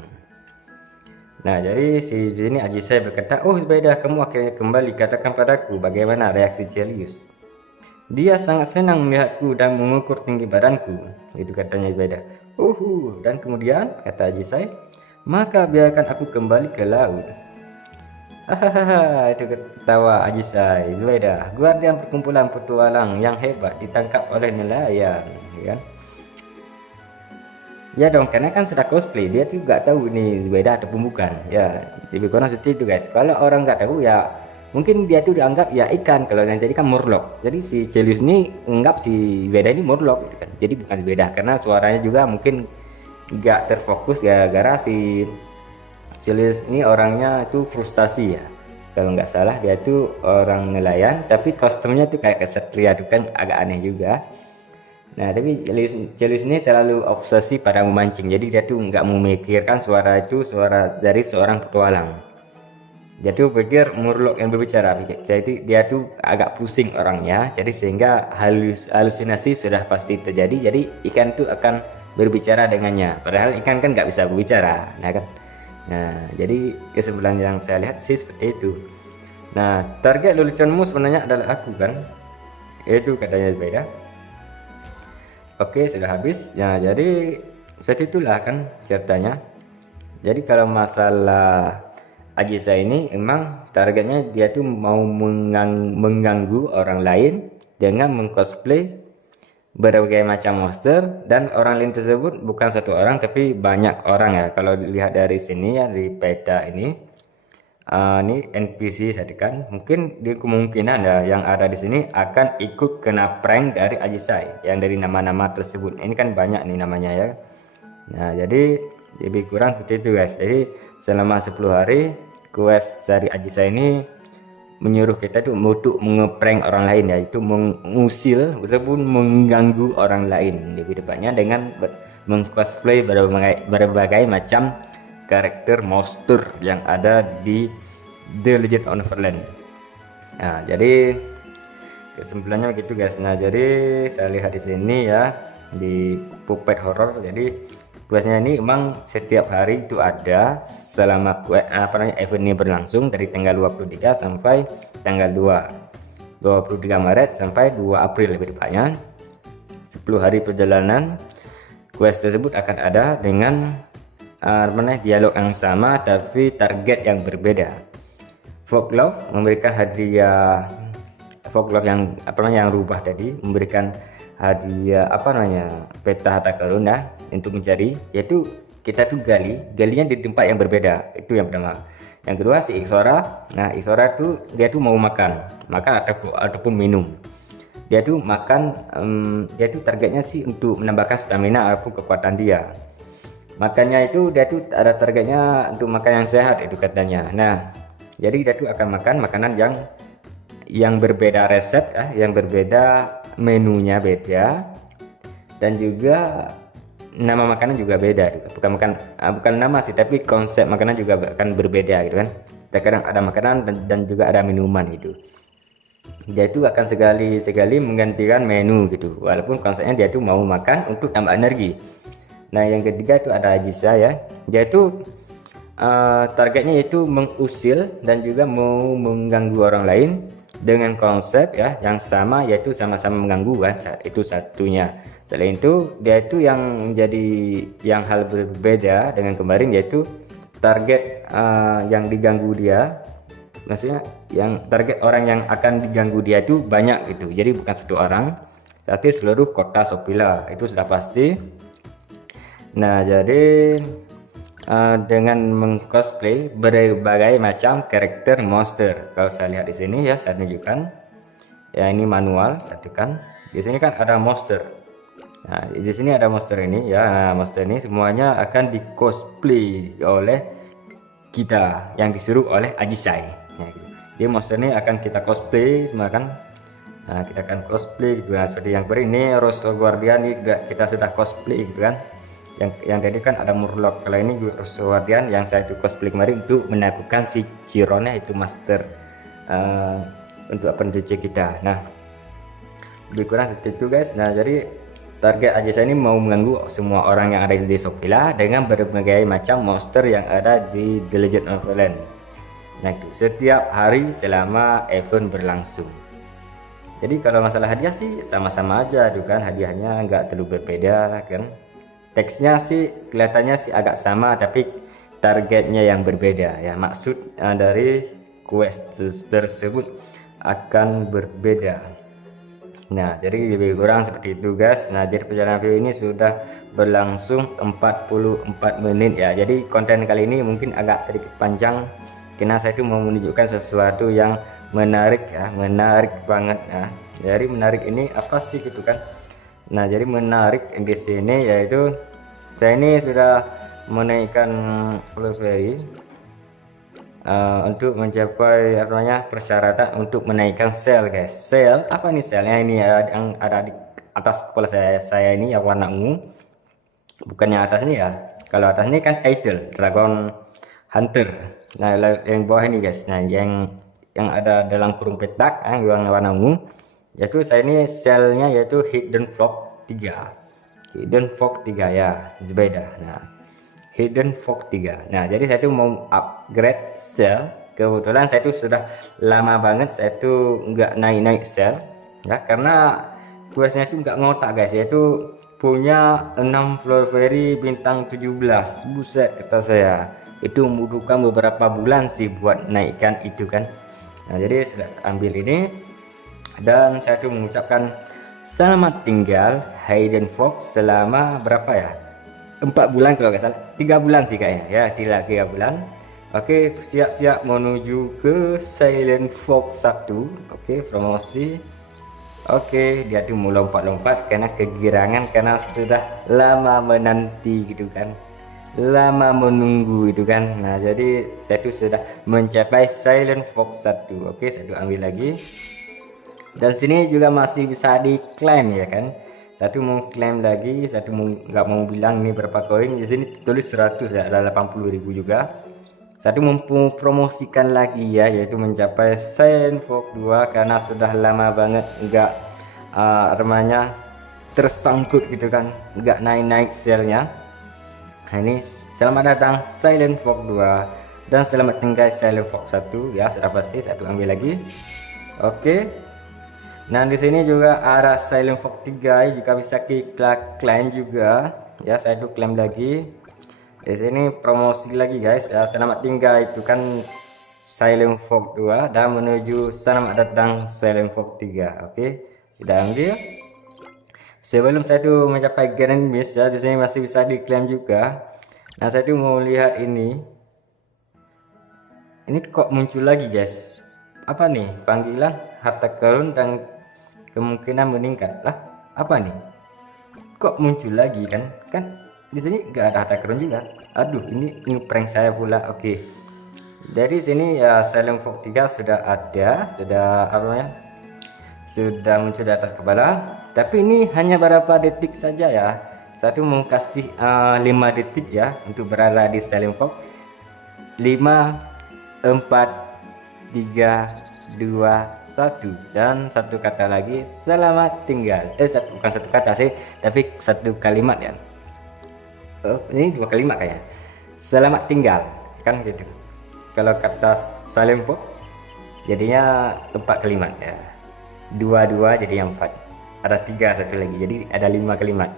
Nah, jadi si sini Ajisai berkata, "Oh Zubaida, kamu akhirnya kembali. Katakan padaku bagaimana reaksi Celius. Dia sangat senang melihatku dan mengukur tinggi badanku." Itu katanya Zubaida. Dan kemudian kata Ajisai, "Maka biarkan aku kembali ke laut." Hahaha, itu ketawa Ajisai. Zubaida, guardian perkumpulan petualang yang hebat, ditangkap oleh nelayan, ya kan? Ya dong, karena kan sudah cosplay, dia tuh nggak tahu ini Zubaida ataupun bukan. Ya, lebih kurang seperti itu guys. Kalau orang nggak tahu ya mungkin dia tuh dianggap ya ikan, kalau yang jadi kan murloc. Jadi si Celius ini anggap si Zubaida ini murloc gitu kan. Jadi bukan Zubaida, karena suaranya juga mungkin nggak terfokus ya, gara si Celius ini orangnya itu frustasi ya. Kalau nggak salah dia tuh orang nelayan, tapi kostumnya tuh kayak kesatria tuh kan, agak aneh juga. Nah, tapi Celius ini terlalu obsesi pada memancing, jadi dia tuh nggak memikirkan suara itu suara dari seorang petualang. Dia tuh pikir murloc yang berbicara, jadi dia tuh agak pusing orangnya, jadi sehingga halusinasi sudah pasti terjadi. Jadi ikan tuh akan berbicara dengannya, padahal ikan kan nggak bisa berbicara, nah kan. Nah, jadi kesimpulan yang saya lihat sih seperti itu. Nah, target leluconmu sebenarnya adalah aku kan, itu katanya beda. Oke, sudah habis ya. Jadi seperti itulah kan ceritanya. Jadi kalau masalah Ajisa ini emang targetnya dia tuh mau mengganggu orang lain dengan mengcosplay berbagai macam monster, dan orang lain tersebut bukan satu orang tapi banyak orang ya. Kalau dilihat dari sini ya, di peta ini NPC saya tekan, mungkin di kemungkinan ya yang ada di sini akan ikut kena prank dari Ajisai yang dari nama-nama tersebut. Ini kan banyak nih namanya ya. Nah, jadi lebih kurang seperti itu guys. Jadi selama 10 hari quest dari Ajisai ini menyuruh kita tuh untuk mengeprank orang lain, yaitu mengusil ataupun mengganggu orang lain di depannya dengan mengcosplay berbagai macam karakter monster yang ada di The Legend of Neverland. Nah, jadi kesimpulannya begitu guys. Nah, jadi saya lihat di sini ya di Puppet Horror. Jadi questnya ini emang setiap hari itu ada selama event ini berlangsung dari tanggal 23 sampai tanggal 23 Maret sampai 2 April lebih tepatnya. 10 hari perjalanan quest tersebut akan ada dengan dialog yang sama tapi target yang berbeda. Folklore memberikan hadiah, Folklore yang rubah tadi memberikan hadiah peta harta karun ya untuk mencari, yaitu kita tuh galinya di tempat yang berbeda. Itu yang pertama. Yang kedua si Ixora. Nah, Ixora tuh dia tuh mau makan ataupun minum. Dia tuh makan, dia tuh targetnya sih untuk menambahkan stamina ataupun kekuatan dia. Makannya itu dia tuh ada targetnya untuk makan yang sehat itu katanya. Nah, jadi dia tuh akan makan makanan yang berbeda resep ya, yang berbeda menunya beda, dan juga nama makanan juga beda. Bukan nama sih, tapi konsep makanan juga akan berbeda gitu kan. Terkadang ada makanan dan juga ada minuman gitu. Dia itu akan sekali menggantikan menu gitu, walaupun konsepnya dia itu mau makan untuk tambah energi. Nah, yang ketiga itu ada Ajisa ya. Dia itu targetnya itu mengusil dan juga mau mengganggu orang lain dengan konsep ya yang sama, yaitu sama-sama mengganggu kan, itu satunya. Selain itu dia itu yang menjadi hal berbeda dengan kemarin, yaitu target yang diganggu dia, maksudnya yang target orang yang akan diganggu dia itu banyak gitu. Jadi bukan satu orang tapi seluruh kota Sopila, itu sudah pasti. Nah, jadi dengan mengcosplay berbagai macam karakter monster. Kalau saya lihat di sini ya, saya tunjukkan. Ya, ini manual, saya tekan. Di sini kan ada monster. Nah, di sini ada monster ini ya. Nah, monster ini semuanya akan di cosplay oleh kita yang disuruh oleh Ajisai. Nah, gitu. Jadi monster ini akan kita cosplay semua kan. Nah, kita akan cosplay gitu kan. Seperti yang kemarin ini Rose Guardian ini kita sudah cosplay gitu kan. Yang tadi kan ada Murloc. Kalau ini juga Rose Guardian yang saya itu cosplay kemarin untuk menakutkan si Chironnya itu master untuk NPC kita. Nah, lebih kurang seperti itu guys. Nah, jadi target Ajisa ini mau mengganggu semua orang yang ada di Sopila dengan berbagai macam monster yang ada di The Legend of Neverland. Nah, itu setiap hari selama event berlangsung. Jadi kalau masalah hadiah sih sama-sama aja tuh kan, hadiahnya nggak terlalu berbeda kan. Teksnya sih kelihatannya sih agak sama tapi targetnya yang berbeda ya. Maksud dari quest tersebut akan berbeda. Nah, jadi lebih kurang seperti itu guys. Nah, jadi perjalanan video ini sudah berlangsung 44 menit ya. Jadi konten kali ini mungkin agak sedikit panjang karena saya itu mau menunjukkan sesuatu yang menarik ya, menarik banget ya. Jadi menarik ini apa sih gitu kan. Nah, jadi menarik di sini yaitu saya ini sudah menaikkan Fluffy untuk mencapai persyaratan untuk menaikkan sel guys. Sel apa nih selnya ini yang ada di atas kepala saya ini yang warna ungu, bukannya atas ini ya. Kalau atas ini kan title Dragon Hunter. Nah, yang bawah ini guys, nah yang ada dalam kurung petak yang warna ungu, yaitu saya ini selnya yaitu Hidden Fog 3 ya, beda. Nah, Hidden Fog 3. Nah, jadi saya tuh mau upgrade sel. Kebetulan saya tuh sudah lama banget saya tuh nggak naik-naik sel ya, karena questnya tuh nggak ngotak guys. Yaitu punya 6 Flower Fairy bintang 17. Buset kata saya, itu membutuhkan beberapa bulan sih buat naikkan itu kan. Nah, jadi saya ambil ini dan saya tuh mengucapkan selamat tinggal Hidden Fog selama berapa ya, 4 bulan kalau nggak salah, 3 bulan sih kayaknya ya, 3 bulan. Oke, siap-siap menuju ke Silent Fog 1. Oke, promosi. Oke, dia tuh mau lompat-lompat karena kegirangan, karena sudah lama menanti gitu kan, lama menunggu itu kan. Nah, jadi saya tuh sudah mencapai Silent Fog 1. Oke, saya tuh ambil lagi. Dan sini juga masih bisa diklaim ya kan. Satu mau klaim lagi, satu mau nggak mau bilang ini berapa koin. Di sini tulis 100 ya, ada 80.000 juga. Satu mempromosikan lagi ya, yaitu mencapai Silent Fog 2 karena sudah lama banget nggak remanya tersangkut gitu kan, nggak naik-naik selnya. Nah, ini selamat datang Silent Fog 2 dan selamat tinggal Silent Fog 1 ya, sudah pasti. Satu ambil lagi. Oke. Nah, di sini juga ada Silent Fog 3 jika bisa kita klaim juga ya. Saya tuh klaim lagi. Di sini promosi lagi guys ya, selamat tinggal itu kan Silent Fog 2 dan menuju selamat datang Silent Fog 3. Oke, kita ambil. Sebelum saya tuh mencapai Grand Miss ya, di sini masih bisa diklaim juga. Nah, saya tuh mau lihat ini. Ini kok muncul lagi guys? Apa nih? Panggilan harta karun dan kemungkinan meningkat lah. Apa nih? Kok muncul lagi kan? Kan di sini nggak ada harta karun juga. Aduh, ini ngeprank saya pula. Oke, dari sini ya Silent Fog 3 sudah ada, sudah apa namanya, sudah muncul di atas kepala. Tapi ini hanya beberapa detik saja ya. Satu mau kasih 5 detik ya untuk berada di Silent Fog. 5, 4, 3, 2, 1 dan satu kata lagi, selamat tinggal. Bukan satu kata sih, tapi satu kalimat ya. Ini 2 kalimat kayak selamat tinggal kan gitu. Kalau kata Silent Fog jadinya 4 kalimat ya, 2 jadi 4, ada 3 satu lagi, jadi ada 5 kalimat.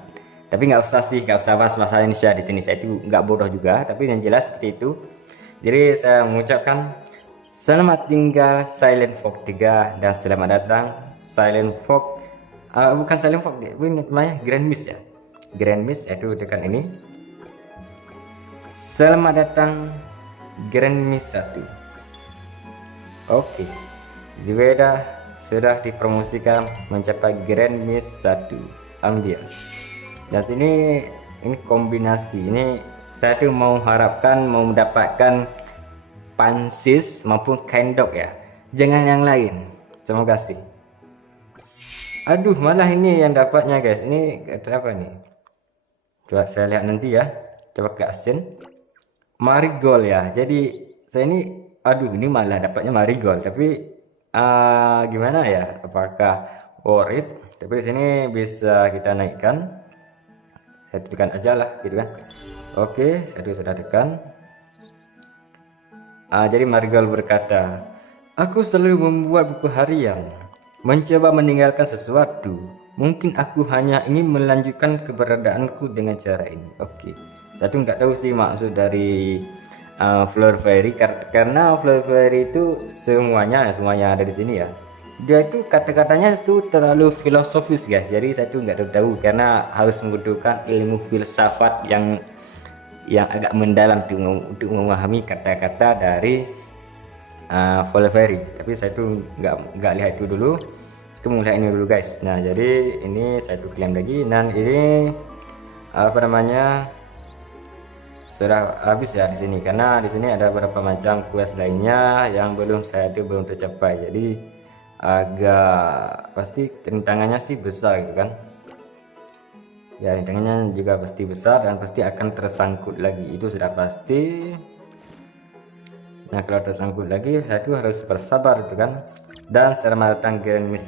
Tapi nggak usah sih, nggak usah bahas masalah Indonesia di sini, saya itu nggak bodoh juga, tapi yang jelas seperti itu. Jadi saya mengucapkan selamat tinggal Silent Fog 3 dan selamat datang Silent Fog bukan Silent Fog, ini namanya Grand Miss ya, Grand Miss, yaitu tekan ini. Selamat datang Grand Miss 1. Oke, Zweda sudah dipromosikan mencapai Grand Miss 1. Ambil. Dan sini ini kombinasi. Ini saya tuh mau harapkan mau mendapatkan pansis maupun kaindok ya. Jangan yang lain. Terima kasih. Aduh, malah ini yang dapatnya guys. Ini apa nih? Coba saya lihat nanti ya. Coba ke asin. Marigold ya. Jadi saya ini aduh, ini malah dapatnya Marigold, tapi gimana ya? Apakah worth it? Tapi di sini bisa kita naikkan. Saya tekan aja lah gitu kan. Oke, saya sudah tekan. Jadi Marigold berkata, aku selalu membuat buku harian, mencoba meninggalkan sesuatu. Mungkin aku hanya ingin melanjutkan keberadaanku dengan cara ini. Oke. Saya tuh nggak tahu sih maksud dari Flower Fairy, karena Flower Fairy itu semuanya ada di sini ya. Dia itu kata-katanya itu terlalu filosofis guys. Jadi saya tuh nggak tahu karena harus membutuhkan ilmu filsafat yang agak mendalam tuh untuk memahami kata-kata dari Flower Fairy. Tapi saya tuh nggak lihat itu dulu. Kita mulai ini dulu guys. Nah, jadi ini saya tuh klaim lagi dan ini apa namanya, sudah habis ya di sini, karena di sini ada beberapa macam quest lainnya yang belum tercapai. Jadi agak pasti rintangannya sih besar gitu kan ya, rintangannya juga pasti besar dan pasti akan tersangkut lagi, itu sudah pasti. Nah, kalau tersangkut lagi saya tuh harus bersabar itu kan. Dan selamat datang Grand Miss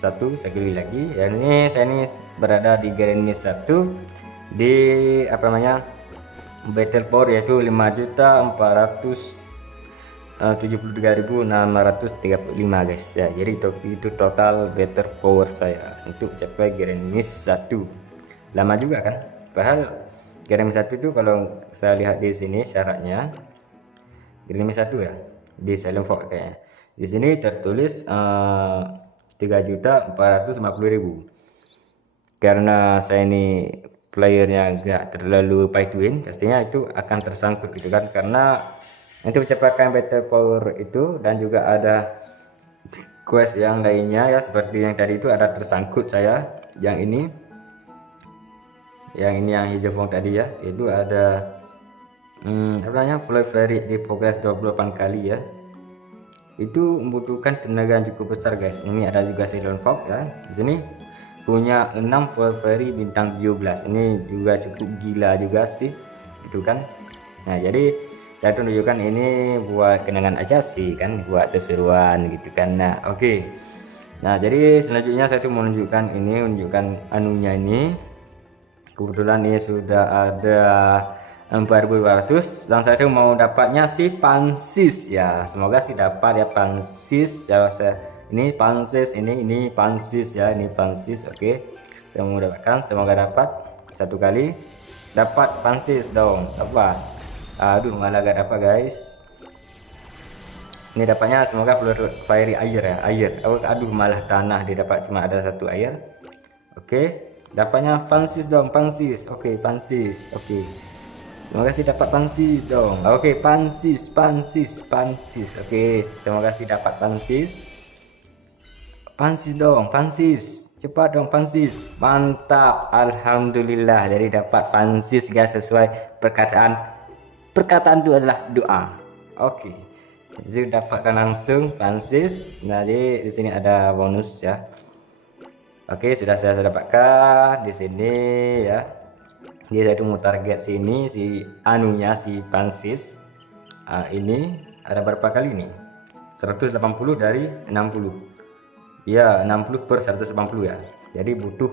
1, saya pilih lagi ya. Ini saya ini berada di Grand Miss 1 di apa namanya, battle power yaitu 5.473.635 guys ya. Jadi itu total battle power saya untuk capai Grand Miss 1. Lama juga kan, padahal Grand Miss 1 itu kalau saya lihat di sini syaratnya Grand Miss 1 ya, di Silent Fox kayaknya di sini tertulis 3.450.000. Karena saya ini playernya enggak terlalu pay to win, pastinya itu akan tersangkut gitu kan, karena untuk mencapai battle power itu dan juga ada quest yang lainnya ya, seperti yang tadi itu ada tersangkut saya yang ini yang hijau fong tadi ya, itu ada apa namanya, Fly Fairy di progress 28 kali ya, itu membutuhkan tenaga yang cukup besar guys. Ini ada juga Silent Fox ya, di sini punya 6 Fly Fairy bintang 17, ini juga cukup gila juga sih gitu kan. Nah jadi saya tunjukkan ini buat kenangan aja sih kan, buat seseruan gitu kan. Nah oke. Nah jadi selanjutnya saya tuh mau menunjukkan ini, menunjukkan anunya ini. Kebetulan ini sudah ada 4.200 dan saya tuh mau dapatnya si Pansis ya, semoga sih dapat ya Pansis ya. Ini Pansis, ini Pansis ya, ini Pansis. Oke, saya mau dapatkan, semoga dapat satu kali dapat Pansis dong. Dapat, aduh malah gak dapat guys. Ini dapatnya semoga Fairy air ya, air. Aduh malah tanah didapat, cuma ada satu air. Oke, dapatnya Pansis dong, Pansis. Oke, Pansis. Oke, semoga sih dapat Pansis dong. Oke, Pansis. Oke, semoga sih dapat Pansis. Pansis dong, Pansis. Cepat dong, Pansis. Mantap, alhamdulillah. Jadi dapat Pansis guys, sesuai perkataan. Perkataan itu adalah doa. Oke. Jadi dapatkan langsung Pansis. Nah, jadi di sini ada bonus ya. Oke, sudah saya dapatkan di sini ya. Jadi saya mau target sini si anunya si Pansis. Ini ada berapa kali nih? 180 dari 60. Ya 60 per 180 ya, jadi butuh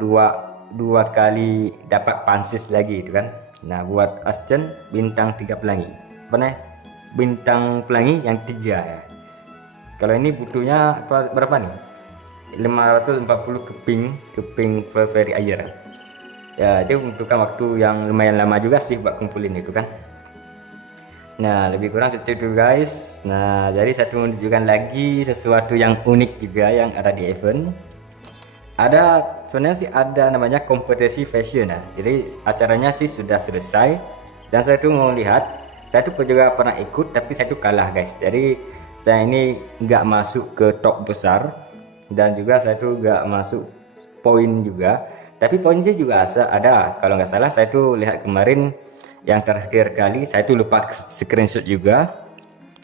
dua kali dapat Pansis lagi itu kan. Nah buat Ascen bintang 3 pelangi, apa bintang pelangi yang 3 ya. Kalau ini butuhnya berapa nih? 540 keping Fly Fairy air ya. Dia membutuhkan waktu yang lumayan lama juga sih buat kumpulin itu kan. Nah lebih kurang seperti itu guys. Nah jadi saya menunjukkan lagi sesuatu yang unik juga yang ada di event. Ada sebenarnya sih ada namanya kompetisi fashion ya. Jadi acaranya sih sudah selesai dan saya tuh mau lihat, saya tuh juga pernah ikut tapi saya tuh kalah guys. Jadi saya ini nggak masuk ke top besar dan juga saya tuh nggak masuk poin juga, tapi poin sih juga ada. Kalau nggak salah saya tuh lihat kemarin yang terakhir kali, saya tuh lupa screenshot juga.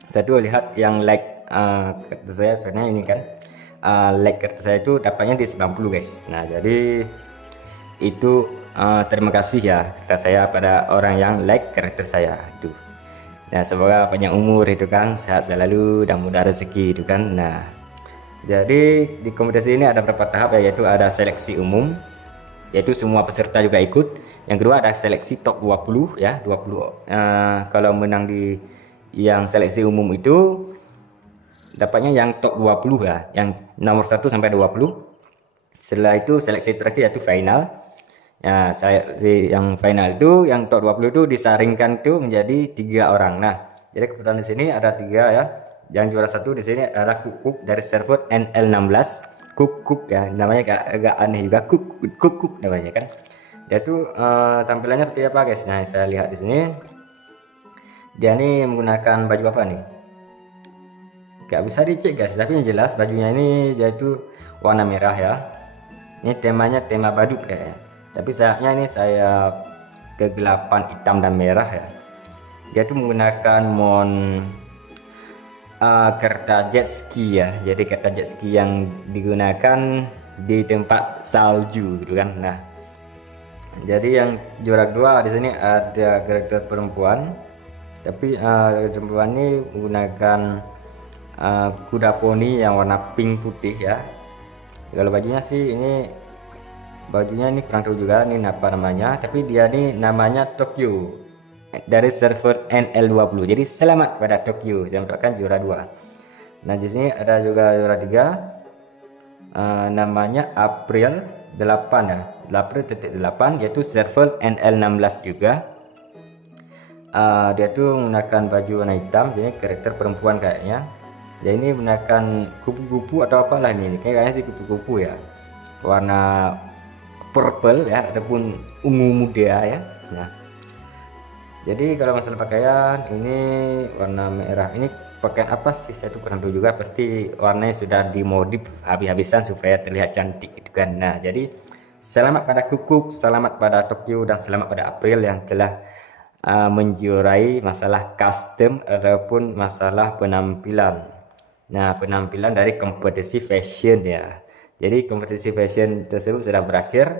Saya tuh lihat yang like kartu saya, soalnya ini kan like kartu saya itu dapatnya di 90 guys. Nah jadi itu terima kasih ya saya pada orang yang like karakter saya itu. Nah semoga panjang umur itu kan, sehat selalu dan mudah rezeki itu kan. Nah jadi di kompetisi ini ada beberapa tahap ya, yaitu ada seleksi umum, yaitu semua peserta juga ikut. Yang kedua ada seleksi top 20 ya, 20 kalau menang di yang seleksi umum itu dapatnya yang top 20 ya, yang nomor 1 sampai 20. Setelah itu seleksi terakhir yaitu final ya. Yang final itu yang top 20 itu disaringkan itu menjadi 3 orang. Nah jadi kebetulan di sini ada 3 ya. Yang juara 1 di sini adalah Kukuk dari server NL16. Kukuk ya, namanya agak aneh juga, Kukuk namanya kan. Dia tuh tampilannya seperti apa guys? Nah saya lihat di sini dia ini menggunakan baju apa nih, gak bisa dicek guys, tapi yang jelas bajunya ini dia itu warna merah ya. Ini temanya tema badut kayaknya, tapi sayapnya ini saya kegelapan hitam dan merah ya. Dia tuh menggunakan kereta jet ski ya, jadi kereta jet ski yang digunakan di tempat salju gitu kan. Nah jadi yang juara 2 di sini ada karakter perempuan, tapi karakter perempuan ini menggunakan kuda poni yang warna pink putih ya. Kalau bajunya sih ini kurang tahu juga ini apa namanya, tapi dia ini namanya Tokyo dari server NL20. Jadi selamat pada Tokyo, saya mendapatkan juara 2. Nah di sini ada juga juara 3, namanya April 8 ya, April 8, yaitu server NL16 juga. Dia tuh menggunakan baju warna hitam, jadi karakter perempuan kayaknya. Ya ini menggunakan kupu-kupu atau apalah ini, kayaknya sih kupu-kupu ya, warna purple ya, ataupun ungu muda ya. Nah jadi kalau masalah pakaian ini warna merah, ini pakaian apa sih saya tuh kurang tahu juga, pasti warnanya sudah dimodif habis-habisan supaya terlihat cantik gitu kan. Nah jadi selamat pada Kukuk, selamat pada Tokyo, dan selamat pada April yang telah menjuarai masalah custom ataupun masalah penampilan. Nah penampilan dari kompetisi fashion ya, jadi kompetisi fashion tersebut sudah berakhir.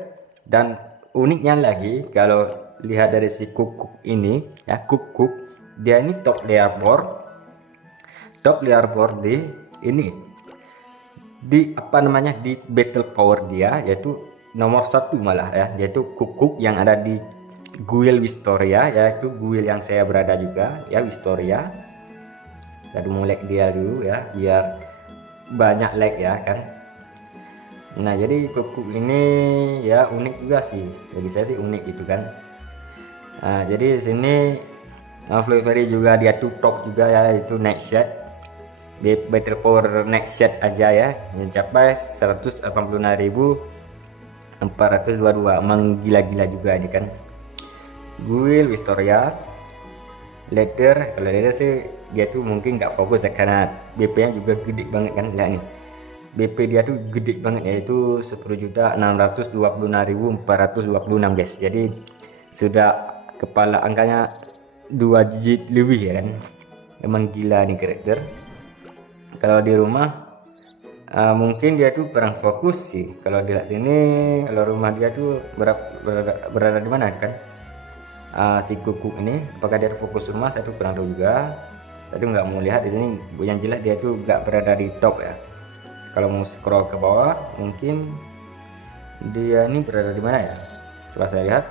Dan uniknya lagi kalau lihat dari si Kukuk ini ya, Kukuk dia ini top leaderboard di ini, di apa namanya, di battle power dia yaitu nomor 1 malah ya, yaitu Kukuk yang ada di guild Wistoria, yaitu guild yang saya berada juga ya, Wistoria. Saya mau like dia dulu ya biar banyak like ya kan. Nah jadi Kukuk ini ya unik juga sih, bagi saya sih unik gitu kan. Nah jadi di sini Flurry juga dia tutup juga ya, itu next shot battle power next shot aja ya, mencapai 186.422, menggila-gila juga ini kan. Guild Wistoria leader, kalau leader sih dia tuh mungkin nggak fokus ya karena BP nya juga gede banget kan. Lihat nih BP dia tuh gede banget, yaitu 10.626.426 guys. Jadi sudah kepala angkanya 2 digit lebih ya kan. Emang gila nih karakter. Kalau di rumah mungkin dia tuh kurang fokus sih. Kalau dilihat sini, kalau rumah dia tuh berada di mana kan, si Kukuk ini apakah dia fokus rumah, saya tuh kurang tahu juga. Saya tuh nggak mau lihat di sini. Yang jelas dia tuh nggak berada di top ya. Kalau mau scroll ke bawah mungkin dia ini berada di mana ya, coba saya lihat.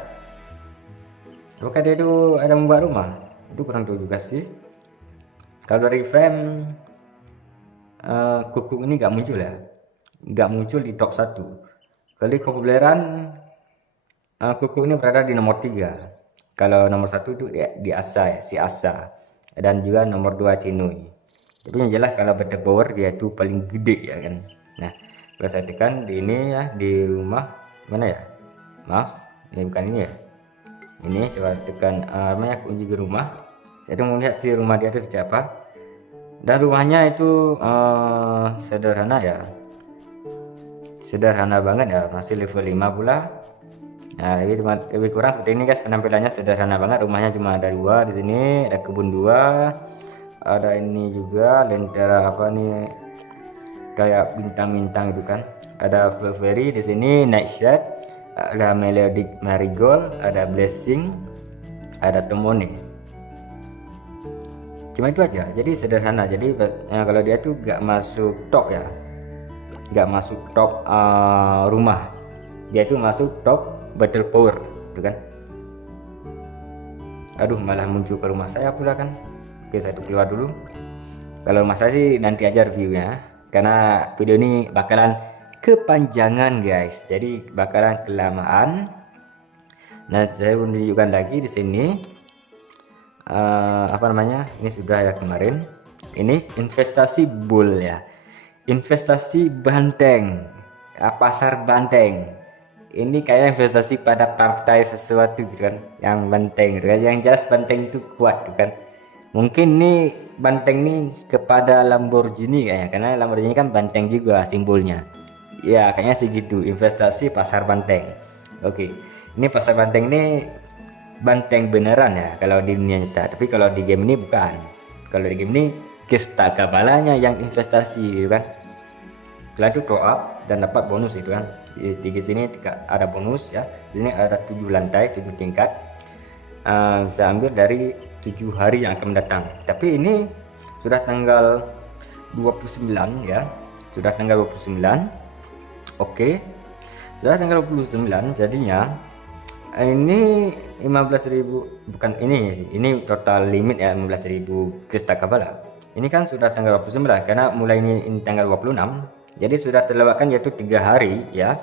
Apakah dia tuh ada membuat rumah, itu kurang tahu juga sih. Kalau dari fame Kukuk ini nggak muncul ya, nggak muncul di top 1. Kalau di kepopuleran Kukuk ini berada di nomor 3. Kalau nomor 1 itu di Asa ya, si Asa, dan juga nomor 2 Cinui. Tapi yang jelas kalau battle power dia itu paling gede ya kan. Nah kalau saya tekan di ini ya, di rumah mana ya, maaf ini bukan ini ya, ini coba tekan namanya kunci ke rumah. Saya tuh mau lihat si rumah dia itu seperti apa. Dan rumahnya itu sederhana ya, sederhana banget ya, masih level 5 pula. Nah lebih kurang seperti ini guys, penampilannya sederhana banget. Rumahnya cuma ada 2 di sini, ada kebun 2, ada ini juga lentera apa nih kayak bintang-bintang itu kan. Ada Flurry di sini, Night Shot, ada Melodic Marigold, ada Blessing, ada Temone. Cuma itu aja, jadi sederhana. Jadi kalau dia tuh gak masuk top ya, gak masuk top rumah, dia tuh masuk top battle power itu kan. Aduh malah muncul ke rumah saya pula kan. Oke saya tuh keluar dulu. Kalau rumah saya sih nanti aja reviewnya, karena video ini bakalan kepanjangan guys, jadi bakalan kelamaan. Nah saya menunjukkan lagi di sini apa namanya, ini sudah ya kemarin, ini investasi bull ya, investasi banteng, pasar banteng. Ini kayak investasi pada partai sesuatu gitu kan, yang banteng gitu kan. Yang jelas banteng itu kuat gitu kan. Mungkin nih banteng nih kepada Lamborghini kayaknya, karena Lamborghini kan banteng juga simbolnya ya, kayaknya sih gitu. Investasi pasar banteng. Oke, ini pasar banteng ini banteng beneran ya kalau di dunia nyata, tapi kalau di game ini bukan. Kalau di game ini kestaka balanya yang investasi gitu kan. Setelah itu top up dan dapat bonus itu kan. Di sini ada bonus ya, di sini ada 7 lantai, 7 tingkat, bisa ambil dari 7 hari yang akan mendatang. Tapi ini sudah tanggal 29 ya, sudah tanggal 29. Oke, sudah tanggal 29, jadinya Ini 15.000, bukan ini sih, ini total limit ya 15.000 Krista Kabala. Ini kan sudah tanggal 29 karena mulai ini tanggal 26, jadi sudah terlewatkan yaitu 3 hari ya.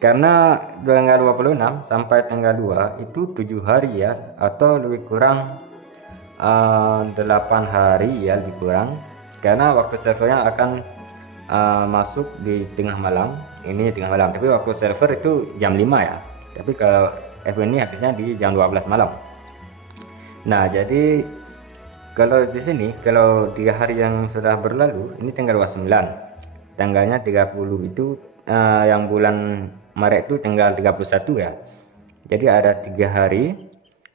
Karena tanggal 26 sampai tanggal 2 itu 7 hari ya, atau lebih kurang 8 hari ya, lebih kurang, karena waktu servernya akan masuk di tengah malam. Ini tengah malam, tapi waktu server itu jam 5 ya, tapi kalau event ini habisnya di jam 12 malam. Nah, jadi kalau di sini, kalau 3 hari yang sudah berlalu, ini tanggal 29, tanggalnya 30 itu yang bulan Maret itu tanggal 31 ya. Jadi ada 3 hari,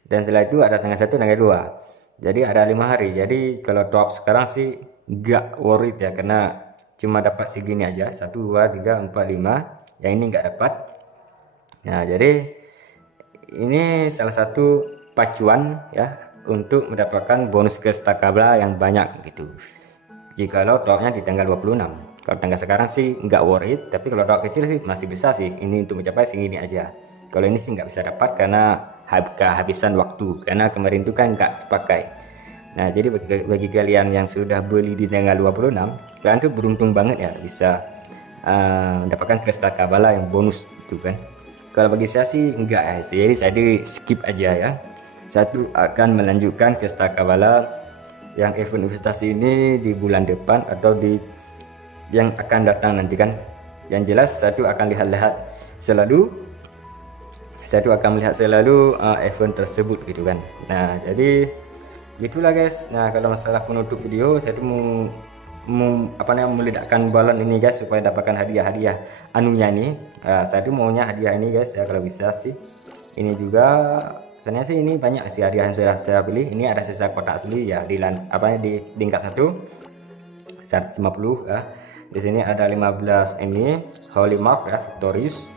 dan setelah itu ada tanggal 1, tanggal 2. Jadi ada 5 hari. Jadi kalau top sekarang sih nggak worried ya, karena cuma dapat segini aja, 1 2 3 4 5, yang ini nggak dapat. Nah, jadi ini salah satu pacuan ya untuk mendapatkan bonus Krista Kabala yang banyak gitu, jikalau topnya di tanggal 26. Kalau tanggal sekarang sih nggak worried, tapi kalau top kecil sih masih bisa sih ini untuk mencapai segini aja. Kalau ini sih nggak bisa dapat karena kehabisan waktu, karena kemarin itu kan nggak terpakai. Nah, jadi bagi kalian yang sudah beli di tanggal 26, kalian tuh beruntung banget ya bisa mendapatkan Krista Kabala yang bonus itu kan. Kalau bagi saya sih enggak ya, jadi saya di skip aja ya. Satu akan melanjutkan Krista Kabala yang event investasi ini di bulan depan atau di yang akan datang nanti kan. Yang jelas satu akan lihat-lihat selalu, satu akan melihat selalu event tersebut gitu kan. Nah, jadi gitulah guys. Nah, kalau masalah penutup video, saya tuh mau meledakkan balon ini guys supaya dapatkan hadiah-hadiah anunya nih. Saya tuh maunya hadiah ini guys ya, kalau bisa sih. Ini juga sebenarnya sih ini banyak sih hadiah yang sudah saya pilih. Ini ada sisa kotak asli ya di di tingkat 1 150 ya. Di sini ada 15 ini Holy Mark ya, Victorious.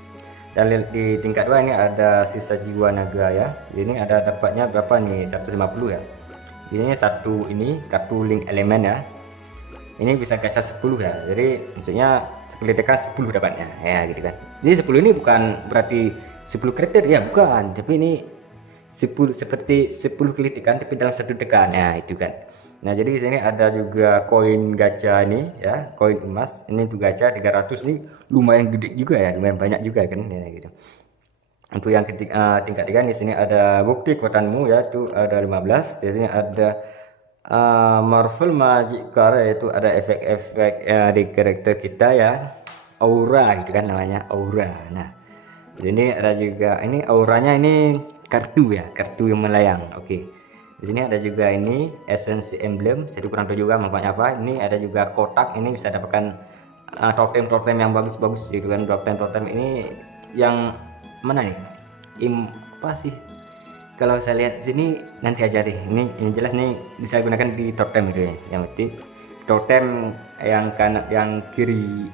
Dan di tingkat 2 ini ada sisa jiwa naga ya. Ini ada dapatnya berapa nih? 150 ya. Ini satu ini kartu link elemen ya. Ini bisa gacha 10 ya. Jadi maksudnya sekali tekan 10 dapatnya ya gitu kan. Jadi 10 ini bukan berarti 10 karakter ya, bukan. Tapi ini 10 seperti 10 kali tekan tapi dalam satu tekan ya, itu kan. Nah, jadi di sini ada juga koin gacha ini ya, koin emas. Ini tuh gacha 300 nih, lumayan gede juga ya, lumayan banyak juga kan ya gitu. Untuk yang tingkat 3 di sini ada bukti kekuatanmu ya, itu ada 15. Di sini ada Marvel Magic Card, yaitu ada efek-efek di karakter kita ya, aura gitu kan namanya, aura. Nah, ini ada juga ini auranya, ini kartu ya, kartu yang melayang. Oke. Di sini ada juga ini essence emblem, saya kurang tahu juga manfaatnya apa. Ini ada juga kotak, ini bisa dapatkan totem-totem yang bagus-bagus gitu kan. Totem-totem ini yang mana nih? Apa sih? Kalau saya lihat sini nanti aja sih. Ini jelas nih bisa gunakan di totem gitu ya. Yang penting totem yang kanan, yang kiri,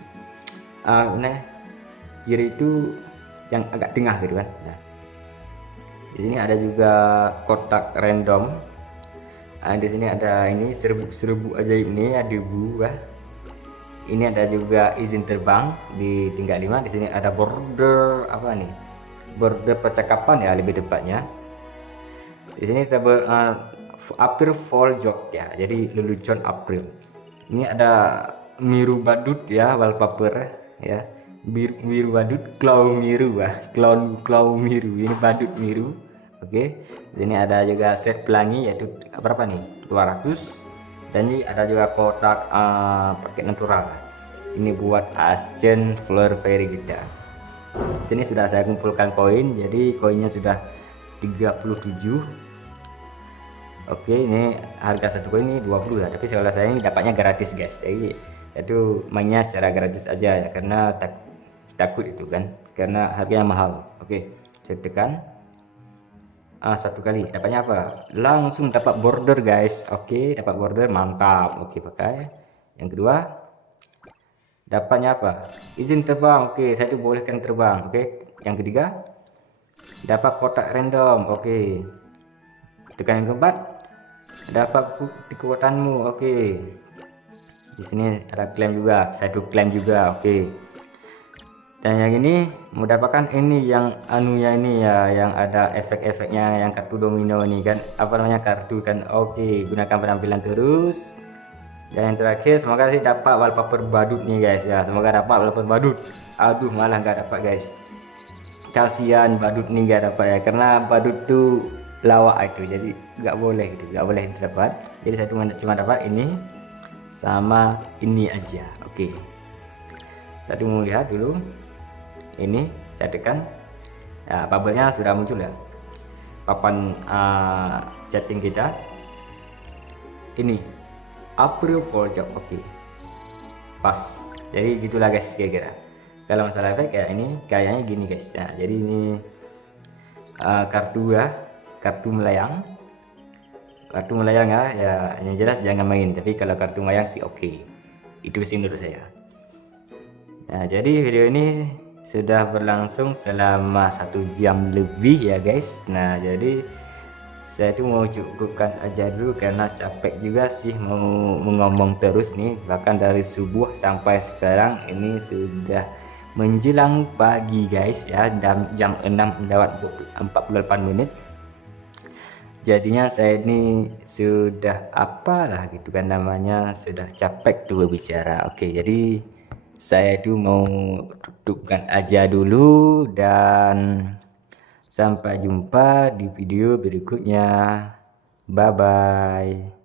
kiri itu yang agak tengah gitu kan. Nah, di sini ada juga kotak random. Di sini ada ini serbu ajaib ini, ada buah. Ini ada juga izin terbang di tingkat 5. Di sini ada border apa nih? Border percakapan ya lebih tepatnya. Di sini kita April Fall Joke ya, jadi lelucon April. Ini ada Miru Badut ya, wallpaper ya, Miru Badut, Claw Miru ya, Claw Miru, ini Badut Miru. Oke. Di sini ada juga set pelangi, yaitu berapa nih, 200. Dan ini ada juga kotak paket natural. Ini buat Ascent Flower Fairy kita. Di sini sudah saya kumpulkan koin, jadi koinnya sudah 37. Oke, ini harga satu koin ini 20 ya, tapi kalau saya ini dapatnya gratis guys. Jadi itu mainnya secara gratis aja ya, karena takut itu kan, karena harganya mahal. Oke, saya tekan satu kali, dapatnya apa? Langsung dapat border guys. Oke, dapat border, mantap. Oke, pakai. Yang kedua dapatnya apa? Izin terbang. Oke, saya tuh bolehkan terbang. Oke, yang ketiga dapat kotak random. Oke, tekan yang keempat, dapat bukti kekuatanmu. Oke, di sini ada klaim juga, satu klaim juga. Oke, Dan yang ini mendapatkan ini yang anunya ini ya, yang ada efek-efeknya yang kartu domino ini kan, apa namanya, kartu kan. Oke, gunakan penampilan terus. Dan yang terakhir, semoga sih dapat wallpaper badut nih guys ya, semoga dapat wallpaper badut. Aduh, malah nggak dapat guys, kasihan badut nih nggak dapat ya, karena badut tuh lawak itu, jadi nggak boleh gitu, nggak boleh dapat. Jadi saya cuma dapat ini sama ini aja. Oke, saya mau lihat dulu. Ini saya tekan ya, bubble-nya sudah muncul ya, papan chatting kita ini April for job. Oke, pas. Jadi gitulah guys kira-kira. Kalau masalah efek ya ini kayaknya gini guys ya, jadi ini kartu ya, kartu melayang ya, yang jelas jangan main, tapi kalau kartu melayang sih oke. Itu sih menurut saya. Nah, jadi video ini sudah berlangsung selama 1 jam lebih ya guys. Nah, jadi saya tuh mau cukupkan aja dulu karena capek juga sih mau ngomong terus nih, bahkan dari subuh sampai sekarang ini sudah menjelang pagi guys ya, jam 6 lewat 48 menit. Jadinya saya ini sudah apalah gitu kan namanya, sudah capek tuh berbicara. Oke, jadi saya itu mau dudukkan aja dulu dan sampai jumpa di video berikutnya. Bye bye.